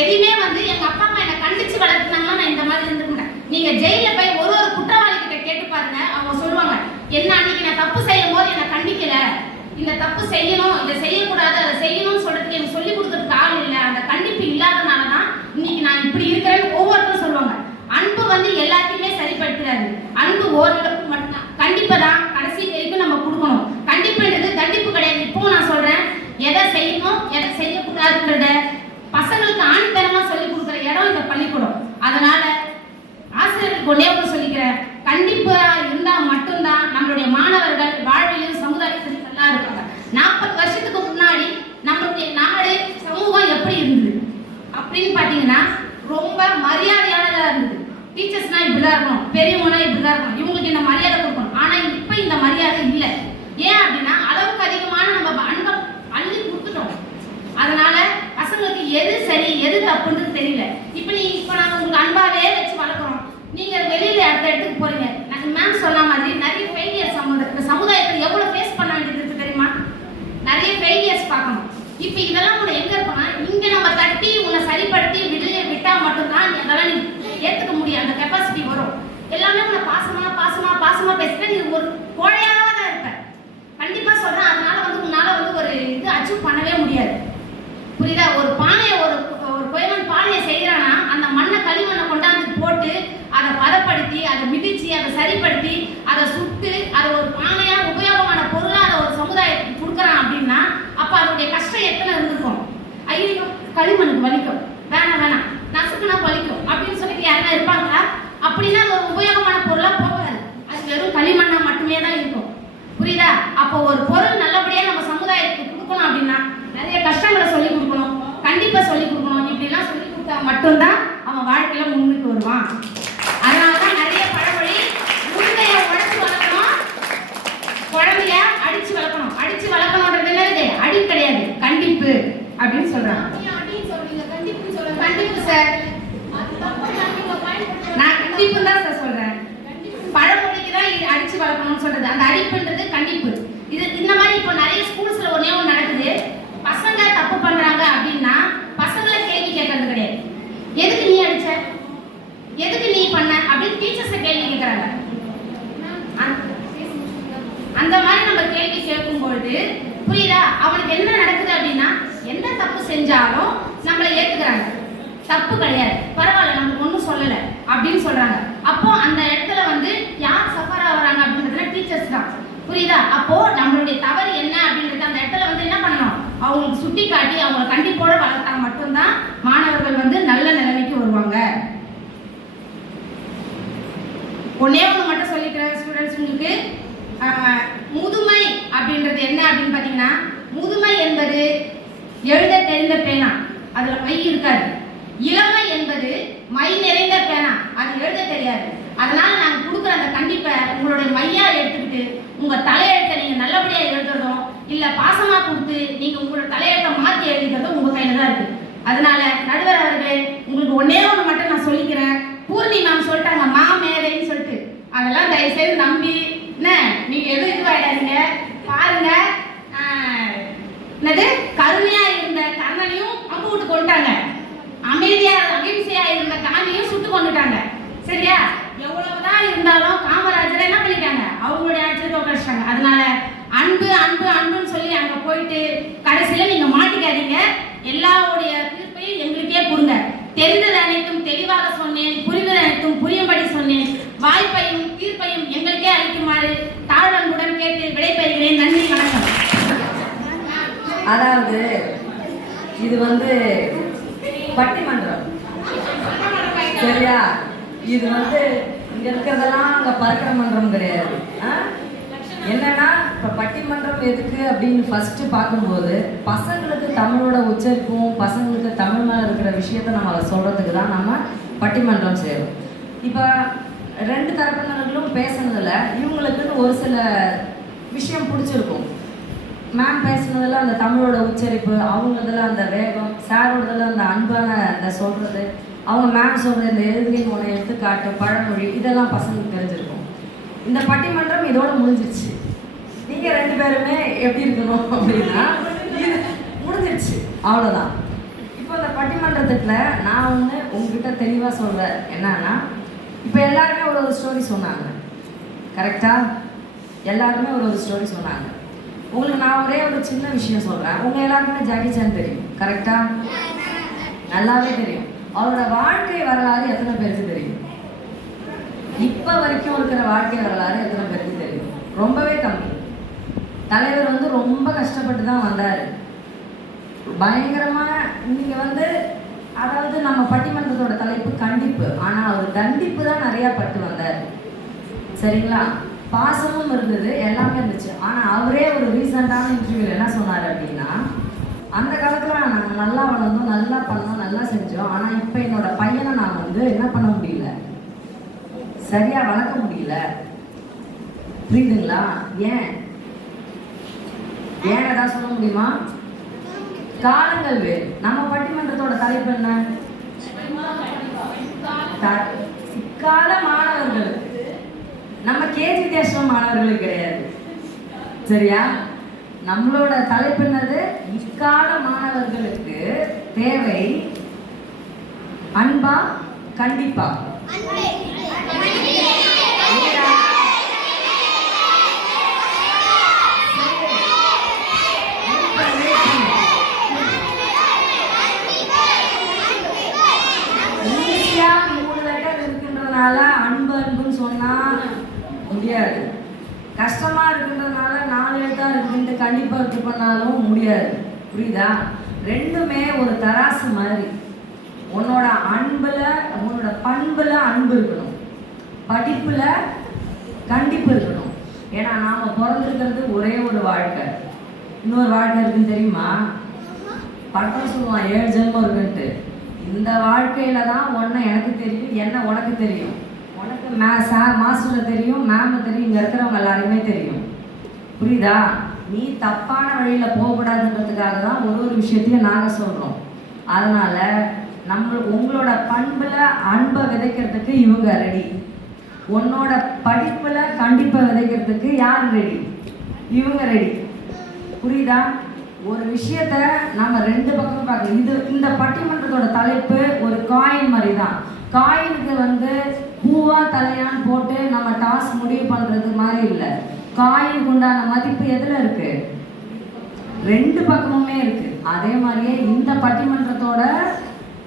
எதையுமே வந்து எங்க அப்பா அம்மா என்னை கண்டிச்சு வளர்த்துனாங்கன்னா நான் இந்த மாதிரி இருந்துருக்கேன். நீங்க ஜெயில போய் ஒரு குற்றவாளி கிட்ட கேட்டு பாருங்க, அவங்க சொல்லுவாங்க என்ன அன்னைக்கு நான் தப்பு செய்யும் போது என்னை கண்டிக்கல, இந்த தப்பு செய்யணும் இதை செய்யக்கூடாது அதை செய்யணும்னு சொல்றதுக்கு எனக்கு சொல்லி கொடுக்கறதுக்கு ஆள் இல்லை, அந்த கண்டிப்பு இல்லாதனாலதான் இன்னைக்கு நான் இப்படி இருக்கிறேன்னு ஒவ்வொருத்தரும் சொல்லுவாங்க. அன்பு வந்து எல்லாத்தையுமே சரிப்படுத்துறாரு. அன்பு ஓரளவுக்கு மட்டும்தான். கண்டிப்பை தான் கடைசி வரைக்கும் நம்ம கொடுக்கணும். கண்டிப்புன்றது தண்டிப்பு கிடையாது. இப்போ நான் சொல்றேன், எதை செய்யணும் எதை செய்யக்கூடாதுன்றத பசங்களுக்கு ஆணித்தனமா சொல்லி கொடுக்குற இடம் இந்த பள்ளிக்கூடம். அதனால ஆசிரியர்களுக்கு ஒன்னே ஒன்று சொல்லிக்கிறேன், கண்டிப்பா இருந்தா மட்டும்தான் நம்மளுடைய மாணவர்கள் வாழ்விலும் சமுதாயத்திலும் நல்லா இருக்காங்க. 40 வருஷத்துக்கு முன்னாடி நம்மளுடைய நாடு சமூகம் எப்படி இருந்தது அப்படின்னு பாத்தீங்கன்னா ரொம்ப மரியாதையானதா இருந்தது. டீச்சர்ஸ்னா இப்படிதான் இருக்கணும், பெரியவங்கன்னா இப்படிதான் இருக்கணும், இவங்களுக்கு இந்த மரியாதை கொடுக்கணும். ஆனா இப்ப இந்த மரியாதை இல்லை. ஏன் அப்படின்னா அளவுக்கு அதிகமான நம்ம அன்பை அள்ளி கொடுத்துட்டோம். அதனால பசங்களுக்கு எது சரி எது தப்புன்னு தெரியல. இப்ப நாங்க உங்களுக்கு அன்பாவே வச்சு வளர்க்குறோம், நீங்க வெளியில அடுத்த இடத்துக்கு போறீங்க. நாங்க மேம் சொன்ன மாதிரி நிறைய ஃபெயிலியர் சமுதாயத்தில் எவ்வளவு ஃபேஸ் பண்ண வேண்டியது இருக்கு தெரியுமா? நிறைய ஃபெயிலியர்ஸ் பார்க்கணும். இப்ப இதெல்லாம் கூட எங்க இருக்கோம்னா இங்க நம்ம தட்டி உன்னை சரிப்படுத்தி விட்டா மட்டும்தான் அதெல்லாம் நீ ஏத்துக்க முடியும். அந்த கெப்பாசிட்டி வரும். எல்லாமே உன்னை பாசமா பாசமா பாசமா பேசினா நீ ஒரு கோழையானவா தான் இருப்ப. கண்டிப்பா சொல்றேன். அதனால வந்து உன்னால வந்து ஒரு இது அச்சீவ் பண்ணவே முடியாது. புரியுதா? ஒரு பானையை ஒரு கோயவன் பானையை செய்யறானா அந்த மண்ணை களிமண்ணை கொண்டாந்து போட்டு அதை பதப்படுத்தி அதை மிதிச்சு அதை சரிப்படுத்தி அதை சுட்டு அதை ஒரு பானையா உபயோகமான பொருளா அதை ஒரு சமுதாயத்துக்கு கொடுக்குறான் அப்படின்னா அப்ப அதனுடைய கஷ்டம் எத்தனை இருந்திருக்கும். ஐயோ களிமண்ணுக்கு வலிக்கும், வேணாம் நசுக்குனா வலிக்கும் அப்படின்னு சொல்லிட்டு யாருன்னா இருப்பாங்களா? அப்படின்னா அது ஒரு உபயோகமான பொருளா போகாது. அது வெறும் களிமண்ணா மட்டுமே தான் இருக்கும். புரியுதா? அப்போ ஒரு பொருள் நல்லபடியா நம்ம சமுதாயத்துக்கு கொடுக்கணும் அப்படின்னா நிறைய கஷ்டங்களை சொல்லி கொடுக்கணும், கண்டிப்பா சொல்லி கொடுக்கணும். இப்படிலாம் சொல்லி கொடுத்தா மட்டும்தான் அவன் வாழ்க்கையில முன்னுக்கு வருவான். அதனாலதான் நிறைய பழமொழி உருண்டைய உடைச்சு வளர்க்கணும், குழந்தைய அடிச்சு வளர்க்கணும். அடிச்சு வளர்க்கணும்ன்றது என்னது? அடி கிடையாது, கண்டிப்பு அப்படின்னு சொல்றாங்க. கண்டிப்பு சார், நான் கண்டிப்பு தான் சார் சொல்றேன். பழமொழிக்கு தான் அடிச்சு வளர்க்கணும்னு சொல்றது. அந்த அடிப்புன்றது கண்டிப்பு. இது இந்த மாதிரி இப்போ நிறைய ஸ்கூல்ஸ்ல ஒன்னே ஒன்று நடக்குது. பசங்க தப்பு பண்றாங்க செஞ்சாலும் நம்மளை ஏத்துக்கிறாங்க, தப்பு கிடையாது, பரவாயில்ல, நமக்கு ஒன்றும் சொல்லலை அப்படின்னு சொல்றாங்க. அப்போ அந்த இடத்துல வந்து யார் சஃபர் ஆகுறாங்க அப்படின்றதுல டீச்சர்ஸ் தான். புரியுதா? அப்போ நம்மளுடைய தவறு என்ன அப்படின்றது அந்த இடத்துல வந்து என்ன பண்ணணும், அவங்களுக்கு சுட்டி காட்டி அவங்களை கண்டிப்போட வளர்த்தா மட்டும்தான் மாணவர்கள் வந்து நல்ல நிலைமைக்கு வருவாங்க. ஒன்னே ஒன்று மட்டும் சொல்லிக்கிறேன் ஸ்டூடெண்ட்ஸ், உங்களுக்கு முதுமை அப்படின்றது என்ன அப்படின்னு பார்த்தீங்கன்னா, முதுமை என்பது எழுத தெரிந்த பேனா, அதில் மை இருக்காது. இளமை என்பது மை நிறைந்த பேனா, அது எழுத தெரியாது. அதனால நாங்கள் கொடுக்குற அந்த கண்டிப்பை உங்களுடைய மையா எடுத்துக்கிட்டு உங்கள் தலையெழுத்தை நீங்கள் நல்லபடியாக எழுதுறதும் இல்லை பாசமாக கொடுத்து நீங்கள் உங்களோட தலையெழுத்தை மாற்றி எழுதிக்கிறதும் உங்கள் கையில் தான் இருக்குது. அதனால நடுவர் அவர்கள் உங்களுக்கு ஒன்னே ஒன்று மட்டும் நான் சொல்லிக்கிறேன். பூர்ணி மேம் சொல்லிட்டாங்க மாமேதைன்னு சொல்லிட்டு, அதெல்லாம் தயவுசெய்து நம்பி என்ன நீங்கள் எதுவும் இதுவாயிடாதீங்க. பாருங்க, என்னது கருணையா இருந்த கர்ணனையும் அம்பு விட்டு கொண்டுட்டாங்க, அகிம்சையா இருந்த காந்தியும் சுட்டு கொண்டுட்டாங்க. சரியா? எவ்வளவுதான் இருந்தாலும் காமராஜரை என்ன பண்ணிட்டாங்க, அவங்களுடைய ஆட்சியை தோக்கடிச்சிட்டாங்க. அதனால அன்பு அன்பு அன்புன்னு சொல்லி அங்க போயிட்டு கடைசியில நீங்க மாட்டிக்காதீங்க. எல்லாருடைய தீர்ப்பையும் எங்களுக்கே கொடுங்க. தெரிந்தது அனைத்தும் தெளிவாக சொன்னேன், புரிந்தது அனைத்தும் புரியும்படி சொன்னேன். வாய்ப்பையும் தீர்ப்பையும் எங்களுக்கே அளிக்குமாறு தாழ்வன்புடன் கேட்டு விடைபெறுகிறேன். நன்றி, வணக்கம். அதாவது இது வந்து பட்டிமன்றம், சரியா? இது வந்து இங்க இருக்கிறதெல்லாம் அங்க பறக்கிற மன்றம் கிடையாது. என்னன்னா இப்ப பட்டிமன்றம் எதுக்கு அப்படின்னு ஃபர்ஸ்ட் பார்க்கும்போது, பசங்களுக்கு தமிழோட உச்சரிப்பும் பசங்களுக்கு தமிழ் மேல இருக்கிற விஷயத்த நம்ம சொல்றதுக்கு தான் நம்ம பட்டிமன்றம் செய்யறோம். இப்போ ரெண்டு தரப்பினர்களும் பேசுனதுல இவங்களுக்குன்னு ஒரு சில விஷயம் பிடிச்சிருக்கும். மேம் பேசுனதில் அந்த தமிழோட உச்சரிப்பு, அவங்களதில் அந்த வேகம், சாரோடதில் அந்த அன்பான அந்த சொல்கிறது, அவங்க மேம் சொல்கிற இந்த எழுதுகின் உன எடுத்துக்காட்டு, பழமொழி, இதெல்லாம் பசங்களுக்கு தெரிஞ்சிருக்கும். இந்த பட்டிமன்றம் இதோட முடிஞ்சிருச்சு. நீங்கள் ரெண்டு பேருமே எப்படி இருக்கணும் அப்படின்னா இது முடிஞ்சிருச்சு, அவ்வளோதான். இப்போ இந்த பட்டிமன்றத்துக்குள்ள நான் ஒன்று உங்ககிட்ட தெளிவாக சொல்கிறேன். என்னன்னா, இப்போ எல்லாருமே ஒரு ஸ்டோரி சொன்னாங்க, கரெக்டாக? எல்லாருமே ஒரு ஸ்டோரி சொன்னாங்க. உங்களுக்கு நான் ஒரே ஒரு சின்ன விஷயம் சொல்கிறேன். உங்கள் எல்லாருக்குமே ஜாக்கி சான் தெரியும், கரெக்டாக? நல்லாவே தெரியும். அவரோட வாழ்க்கை வரலாறு எத்தனை பேருக்கு தெரியும்? இப்போ வரைக்கும் இருக்கிற வாழ்க்கை வரலாறு எத்தனை பேருக்கு தெரியும்? ரொம்பவே கம்மி. தலைவர் வந்து ரொம்ப கஷ்டப்பட்டு தான் வந்தார். பயங்கரமாக நீங்கள் வந்து, அதாவது நம்ம பட்டிமன்றத்தோட தலைப்பு கண்டிப்பு, ஆனால் அவர் தண்டிப்பு தான் நிறையா பட்டு வந்தார். சரிங்களா? பாசமும் இருந்தது, எல்லாமே இருந்துச்சு. ஆனால் அவரே ஒரு ரீசெண்டான இன்டர்வியூவில் என்ன சொன்னார் அப்படின்னா, அந்த காலத்தில் நாங்கள் நல்லா வளர்ந்தோம், நல்லா பண்ணோம், நல்லா செஞ்சோம். ஆனால் இப்போ என்னோட பையனை நான் வந்து என்ன பண்ண முடியல, சரியாக வளர்க்க முடியல. புரியுதுங்களா? ஏன் ஏன் சொல்ல முடியுமா? காலங்கள் வேறு. நம்ம பட்டிமன்றத்தோட தலைப்பு என்ன? இக்கால மாணவர்களுக்கு, நம்ம கேஜி தேசம் மாணவர்களுக்கு கிடையாது, சரியா? நம்மளோட தலைப்பு என்னது? இக்கால மாணவர்களுக்கு தேவை அன்பா கண்டிப்பா? அன்பு அன்புன்னு சொன்னா முடியாது. கஷ்டமா இருக்குன்றதுனால 4 எழுத்தா இருக்குன்ட்டு கண்டிப்பா இது பண்ணாலும் முடியாது. புரியுதா? ரெண்டுமே ஒரு தராசு மாதிரி. உன்னோட அன்புல, உன்னோட பண்புல அன்பு இருக்கணும், படிப்புல கண்டிப்பு இருக்கணும். ஏன்னா நாம பிறந்திருக்கிறது ஒரே ஒரு வாழ்க்கை, இன்னொரு வாழ்க்கை இருக்குன்னு தெரியுமா? பட்டம் சொல்லுவான் 7 ஜென்மம் இருக்குன்ட்டு. இந்த வாழ்க்கையில தான் ஒன்று எனக்கு தெரியும், என்ன உனக்கு தெரியும். உனக்கு மாஸ்டரை தெரியும், மேம் தெரியும், இங்கே இருக்கிறவங்க எல்லாருமே தெரியும். புரியுதா? நீ தப்பான வழியில் போகக்கூடாதுன்றதுக்காக தான் ஒரு விஷயத்தையும் நாங்கள் சொல்கிறோம். அதனால் உங்களோட பண்பில் அன்பை விதைக்கிறதுக்கு இவங்க ரெடி, உன்னோட படிப்பில் கண்டிப்பை விதைக்கிறதுக்கு யார் ரெடி? இவங்க ரெடி. புரியுதா? ஒரு விஷயத்த நம்ம ரெண்டு பக்கம் பார்க்கணும். இந்த பட்டிமன்றத்தோட தலைப்பு ஒரு காயின் மாதிரி தான். காயினுக்கு வந்து பூவா தலையான்னு போட்டு நம்ம டாஸ் முடிவு பண்றது மாதிரி இல்லை. காயினுக்கு உண்டான மதிப்பு எதுல இருக்கு? ரெண்டு பக்கமுமே இருக்கு. அதே மாதிரியே இந்த பட்டிமன்றத்தோட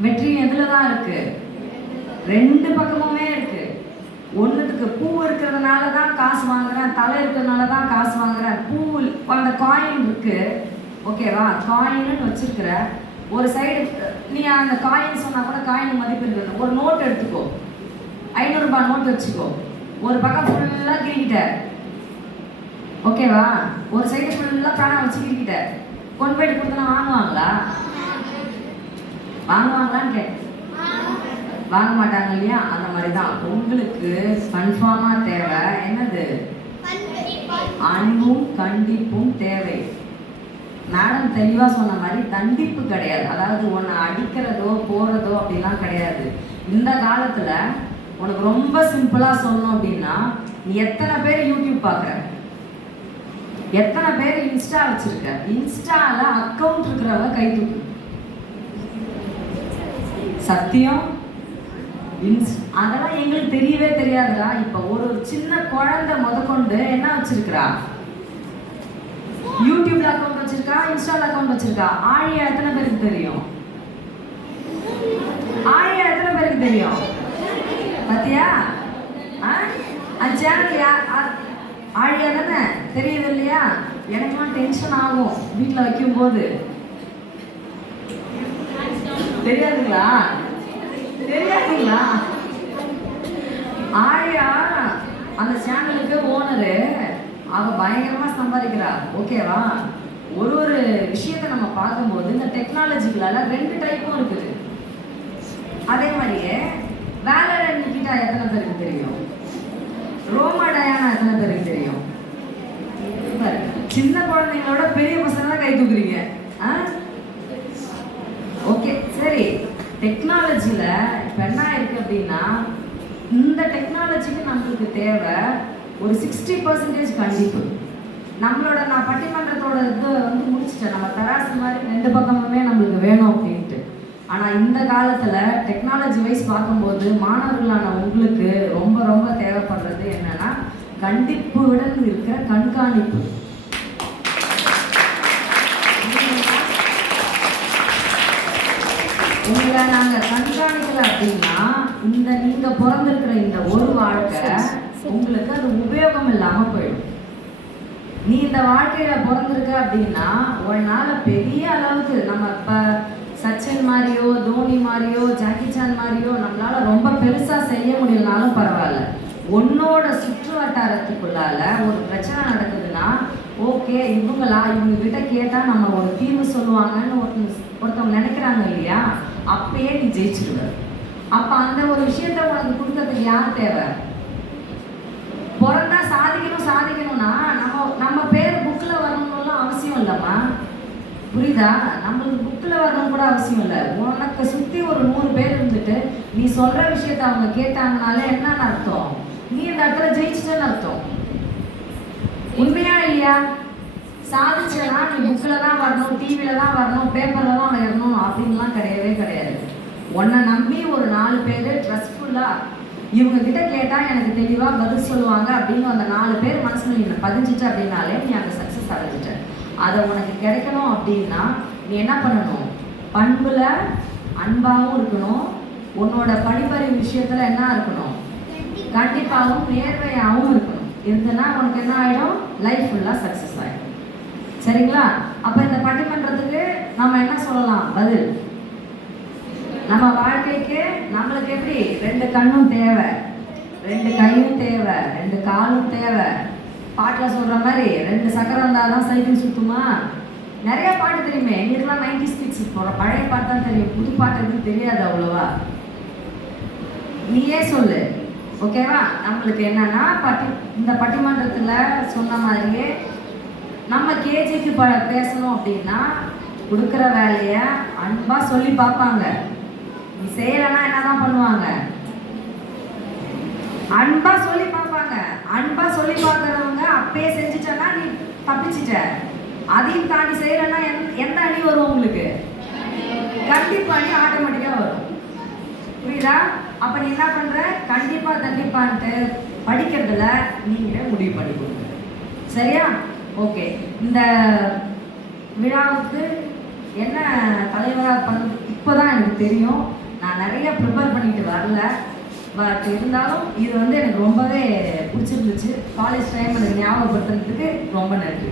வெற்றி எதுல தான் இருக்கு? ரெண்டு பக்கமுமே இருக்கு. ஒன்றுத்துக்கு பூ இருக்கிறதுனால தான் காசு வாங்குறேன், தலை இருக்கிறதுனால தான் காசு வாங்குறேன். பூ அந்த காயின் இருக்கு, ஓகேவா? காயின்னு வச்சிருக்கிற ஒரு சைடு நீ அந்த காயின் சொன்னா கூட காயின் மதிப்பு இருக்குது. ஒரு நோட் எடுத்துக்கோ, 500 ரூபாய் நோட் வச்சுக்கோ, ஒரு பக்கம் ஃபுல்லாக கிரிக்கிட்ட, ஓகேவா? ஒரு சைடு ஃபுல்லாக பேனா வச்சு கிரிக்கிட்ட, கொண்டு போயிட்டு கொடுத்தனா வாங்குவாங்களா? வாங்குவாங்களான்னு கேட்க, வாங்க மாட்டாங்க இல்லையா? அந்த மாதிரி தான் உங்களுக்கு கன்ஃபார்மாக தேவை என்னது? அன்பும் கண்டிப்பும் தேவை. மேடம் தெளிவாக சொன்ன மாதிரி தண்டிப்பு கிடையாது. அதாவது உன்னை அடிக்கிறதோ போகிறதோ அப்படிலாம் கிடையாது. இந்த காலத்தில் உனக்கு ரொம்ப சிம்பிளாக சொல்லணும் அப்படின்னா, நீ எத்தனை பேர் யூடியூப் பார்க்குற, எத்தனை பேர் இன்ஸ்டா வச்சிருக்க? இன்ஸ்டால அக்கௌண்ட் இருக்கிறவங்க கை தூக்கு. சத்தியம் அதெல்லாம் எங்களுக்கு தெரியவே தெரியாதுடா. இப்ப ஒரு சின்ன குழந்தை முதற்கொண்டு என்ன வச்சிருக்கிறா? யூடியூப்ல அக்கௌண்ட் வச்சிருக்கா, இன்ஸ்டால அக்கௌண்ட் வச்சிருக்கா. ஆழியா எத்தனை பேருக்கு தெரியும்? ஆழியா எத்தனை பேருக்கு தெரியும்? பாத்தியா? அந்த சேனல் ஆழியா தானே? தெரியுது இல்லையா? எனக்குலாம் டென்ஷன் ஆகும் வீட்டில் வைக்கும் போது. தெரியாதுங்களா? தெரியாதுங்களா? ஆழியா அந்த சேனலுக்கு ஓனரு, அவ பயங்கரமா சம்பாதிக்கிறா, ஓகேவா? ஒரு விஷயத்தை நம்ம பார்க்கும்போது இந்த டெக்னாலஜிகளால 2 டைப்பும் இருக்குது. அதே மாதிரியே வேலரன் நிக்கிட்டா எத்தனை பேருக்கு தெரியும்? ரோமா டயானா எத்தனை பேருக்கு தெரியும்? சின்ன குழந்தைங்களோட பெரிய பசங்க தான் கை தூக்குறீங்க. ஓகே சரி, டெக்னாலஜியில் இப்போ என்ன இருக்கு அப்படின்னா, இந்த டெக்னாலஜிக்கு நம்மளுக்கு தேவை ஒரு 60% கண்டிப்பு. நம்மளோட நான் பட்டிமன்றத்தோட இது வந்து முடிச்சுட்டேன். நம்ம தராசு மாதிரி 2 பக்கமுமே நம்மளுக்கு வேணும் அப்படின்ட்டு. ஆனால் இந்த காலத்தில் டெக்னாலஜி வைஸ் பார்க்கும்போது மாணவர்களான உங்களுக்கு ரொம்ப ரொம்ப தேவைப்படுறது என்னன்னா, கண்டிப்புடன் இருக்கிற கண்காணிப்பு. உங்களை நாங்கள் கண்காணிக்கல அப்படின்னா இந்த நீங்கள் பிறந்திருக்கிற இந்த ஒரு வாழ்க்கை உங்களுக்கு அது உபயோகம் இல்லாமல் போயிடும். நீ இந்த வாழ்க்கையில் பிறந்திருக்க அப்படின்னா உன்னால் பெரிய அளவுக்கு நம்ம இப்போ சச்சின் மாதிரியோ தோனி மாதிரியோ ஜாக்கி சான் மாதிரியோ நம்மளால ரொம்ப பெருசாக செய்ய முடியலனாலும் பரவாயில்ல. உன்னோட சுற்று வட்டாரத்துக்குள்ளால ஒரு பிரச்சனை நடக்குதுன்னா, ஓகே இவங்க கிட்ட கேட்டால் நம்ம ஒரு தீர்வு சொல்லுவாங்கன்னு ஒருத்தவங்க நினைக்கிறாங்க இல்லையா? அப்பயே நீ ஜெயிச்சிருவ. அப்போ அந்த ஒரு விஷயத்த உனக்கு கொடுக்கறதுக்கு யார் தேவை? பிறந்தா சாதிக்கணும்னா நம்ம பேர் புக்கில் வரணும்லாம் அவசியம் இல்லைம்மா, புரியுதா? நம்மளுக்கு புக்கில் வரணும் கூட அவசியம் இல்லை. உனக்கு சுற்றி ஒரு 100 பேர் இருந்துட்டு நீ சொல்கிற விஷயத்த அவங்க கேட்டாங்கனாலே என்னன்னு அர்த்தம்? நீ இந்த இடத்துல ஜெயிச்சிட்டேன்னு அர்த்தம். உண்மையா இல்லையா? சாதிச்சனா நீ புக்கில் தான் வரணும், டிவியில் தான் வரணும், பேப்பரில் தான் வரணும் அப்படின்லாம் கிடையவே கிடையாது. உன்னை நம்பி ஒரு 4 பேர் ட்ரஸ்ட்ஃபுல்லாக இவங்க கிட்ட கேட்டால் எனக்கு தெளிவாக பதில் சொல்லுவாங்க அப்படின்னு அந்த 4 பேர் மனசில் நீ பதிஞ்சிட்ட அப்படின்னாலே நீ அங்கே சக்ஸஸ் அடைஞ்சிட்ட. அதை உனக்கு கிடைக்கணும் அப்படின்னா நீ என்ன பண்ணணும்? பண்புல அன்பாகவும் இருக்கணும். உன்னோட படிப்பறிவு விஷயத்தில் என்ன இருக்கணும்? கண்டிப்பாகவும் நேர்மையாகவும் இருக்கணும். இருந்தனா உனக்கு என்ன ஆகிடும்? லைஃப் ஃபுல்லாக சக்ஸஸ் ஆகிடும். சரிங்களா? அப்போ இந்த பட்டிமன்றத்துக்கு நம்ம என்ன சொல்லலாம் பதில்? நம்ம வாழ்க்கைக்கு நம்மளுக்கு எப்படி 2 கண்ணும் தேவை, 2 கையும் தேவை, 2 காலும் தேவை. பாட்டில் சொல்கிற மாதிரி 2 சக்கரம் இருந்தால் தான் சைக்கிள் சுற்றுமா? நிறைய பாட்டு தெரியுமே எங்களுக்குலாம். 90s கிட்ஸ் போகிற பழைய பாட்டு தான் தெரியும், புது பாட்டு எதுவும் தெரியாது அவ்வளோவா. நீயே சொல்லு, ஓகேவா? நம்மளுக்கு என்னன்னா இந்த பட்டிமன்றத்தில் சொன்ன மாதிரியே நம்ம கேஜிக்கு பேசணும் அப்படின்னா கொடுக்குற வேலையை அன்பாக சொல்லி பார்ப்பாங்க. நீ செய்யலைன்னா என்னதான் பண்ணுவாங்க? அன்பா சொல்லி பார்ப்பாங்க. அன்பா சொல்லி பார்க்குறவங்க அப்பயே செஞ்சுட்டேன்னா நீ தப்பிச்சிட்ட. அதையும் தாண்டி செய்யலைன்னா எந்த அணி வரும் உங்களுக்கு? கண்டிப்பா அணி ஆட்டோமேட்டிக்காக வரும். புரியுதா? அப்போ நீ என்ன பண்ணுற? கண்டிப்பான்ட்டு படிக்கிறதுல நீங்களே முடிவு பண்ணி கொடுங்க. சரியா? ஓகே. இந்த விழாவுக்கு என்ன தலைவராக இப்போ தான் எனக்கு தெரியும். நான் நிறைய ப்ரிப்பேர் பண்ணிட்டு வரல. பட் இருந்தாலும் இது வந்து எனக்கு ரொம்பவே பிடிச்சிருந்துச்சு. காலேஜ் டைம் எனக்கு ஞாபகப்படுத்துறதுக்கு ரொம்ப நன்றி.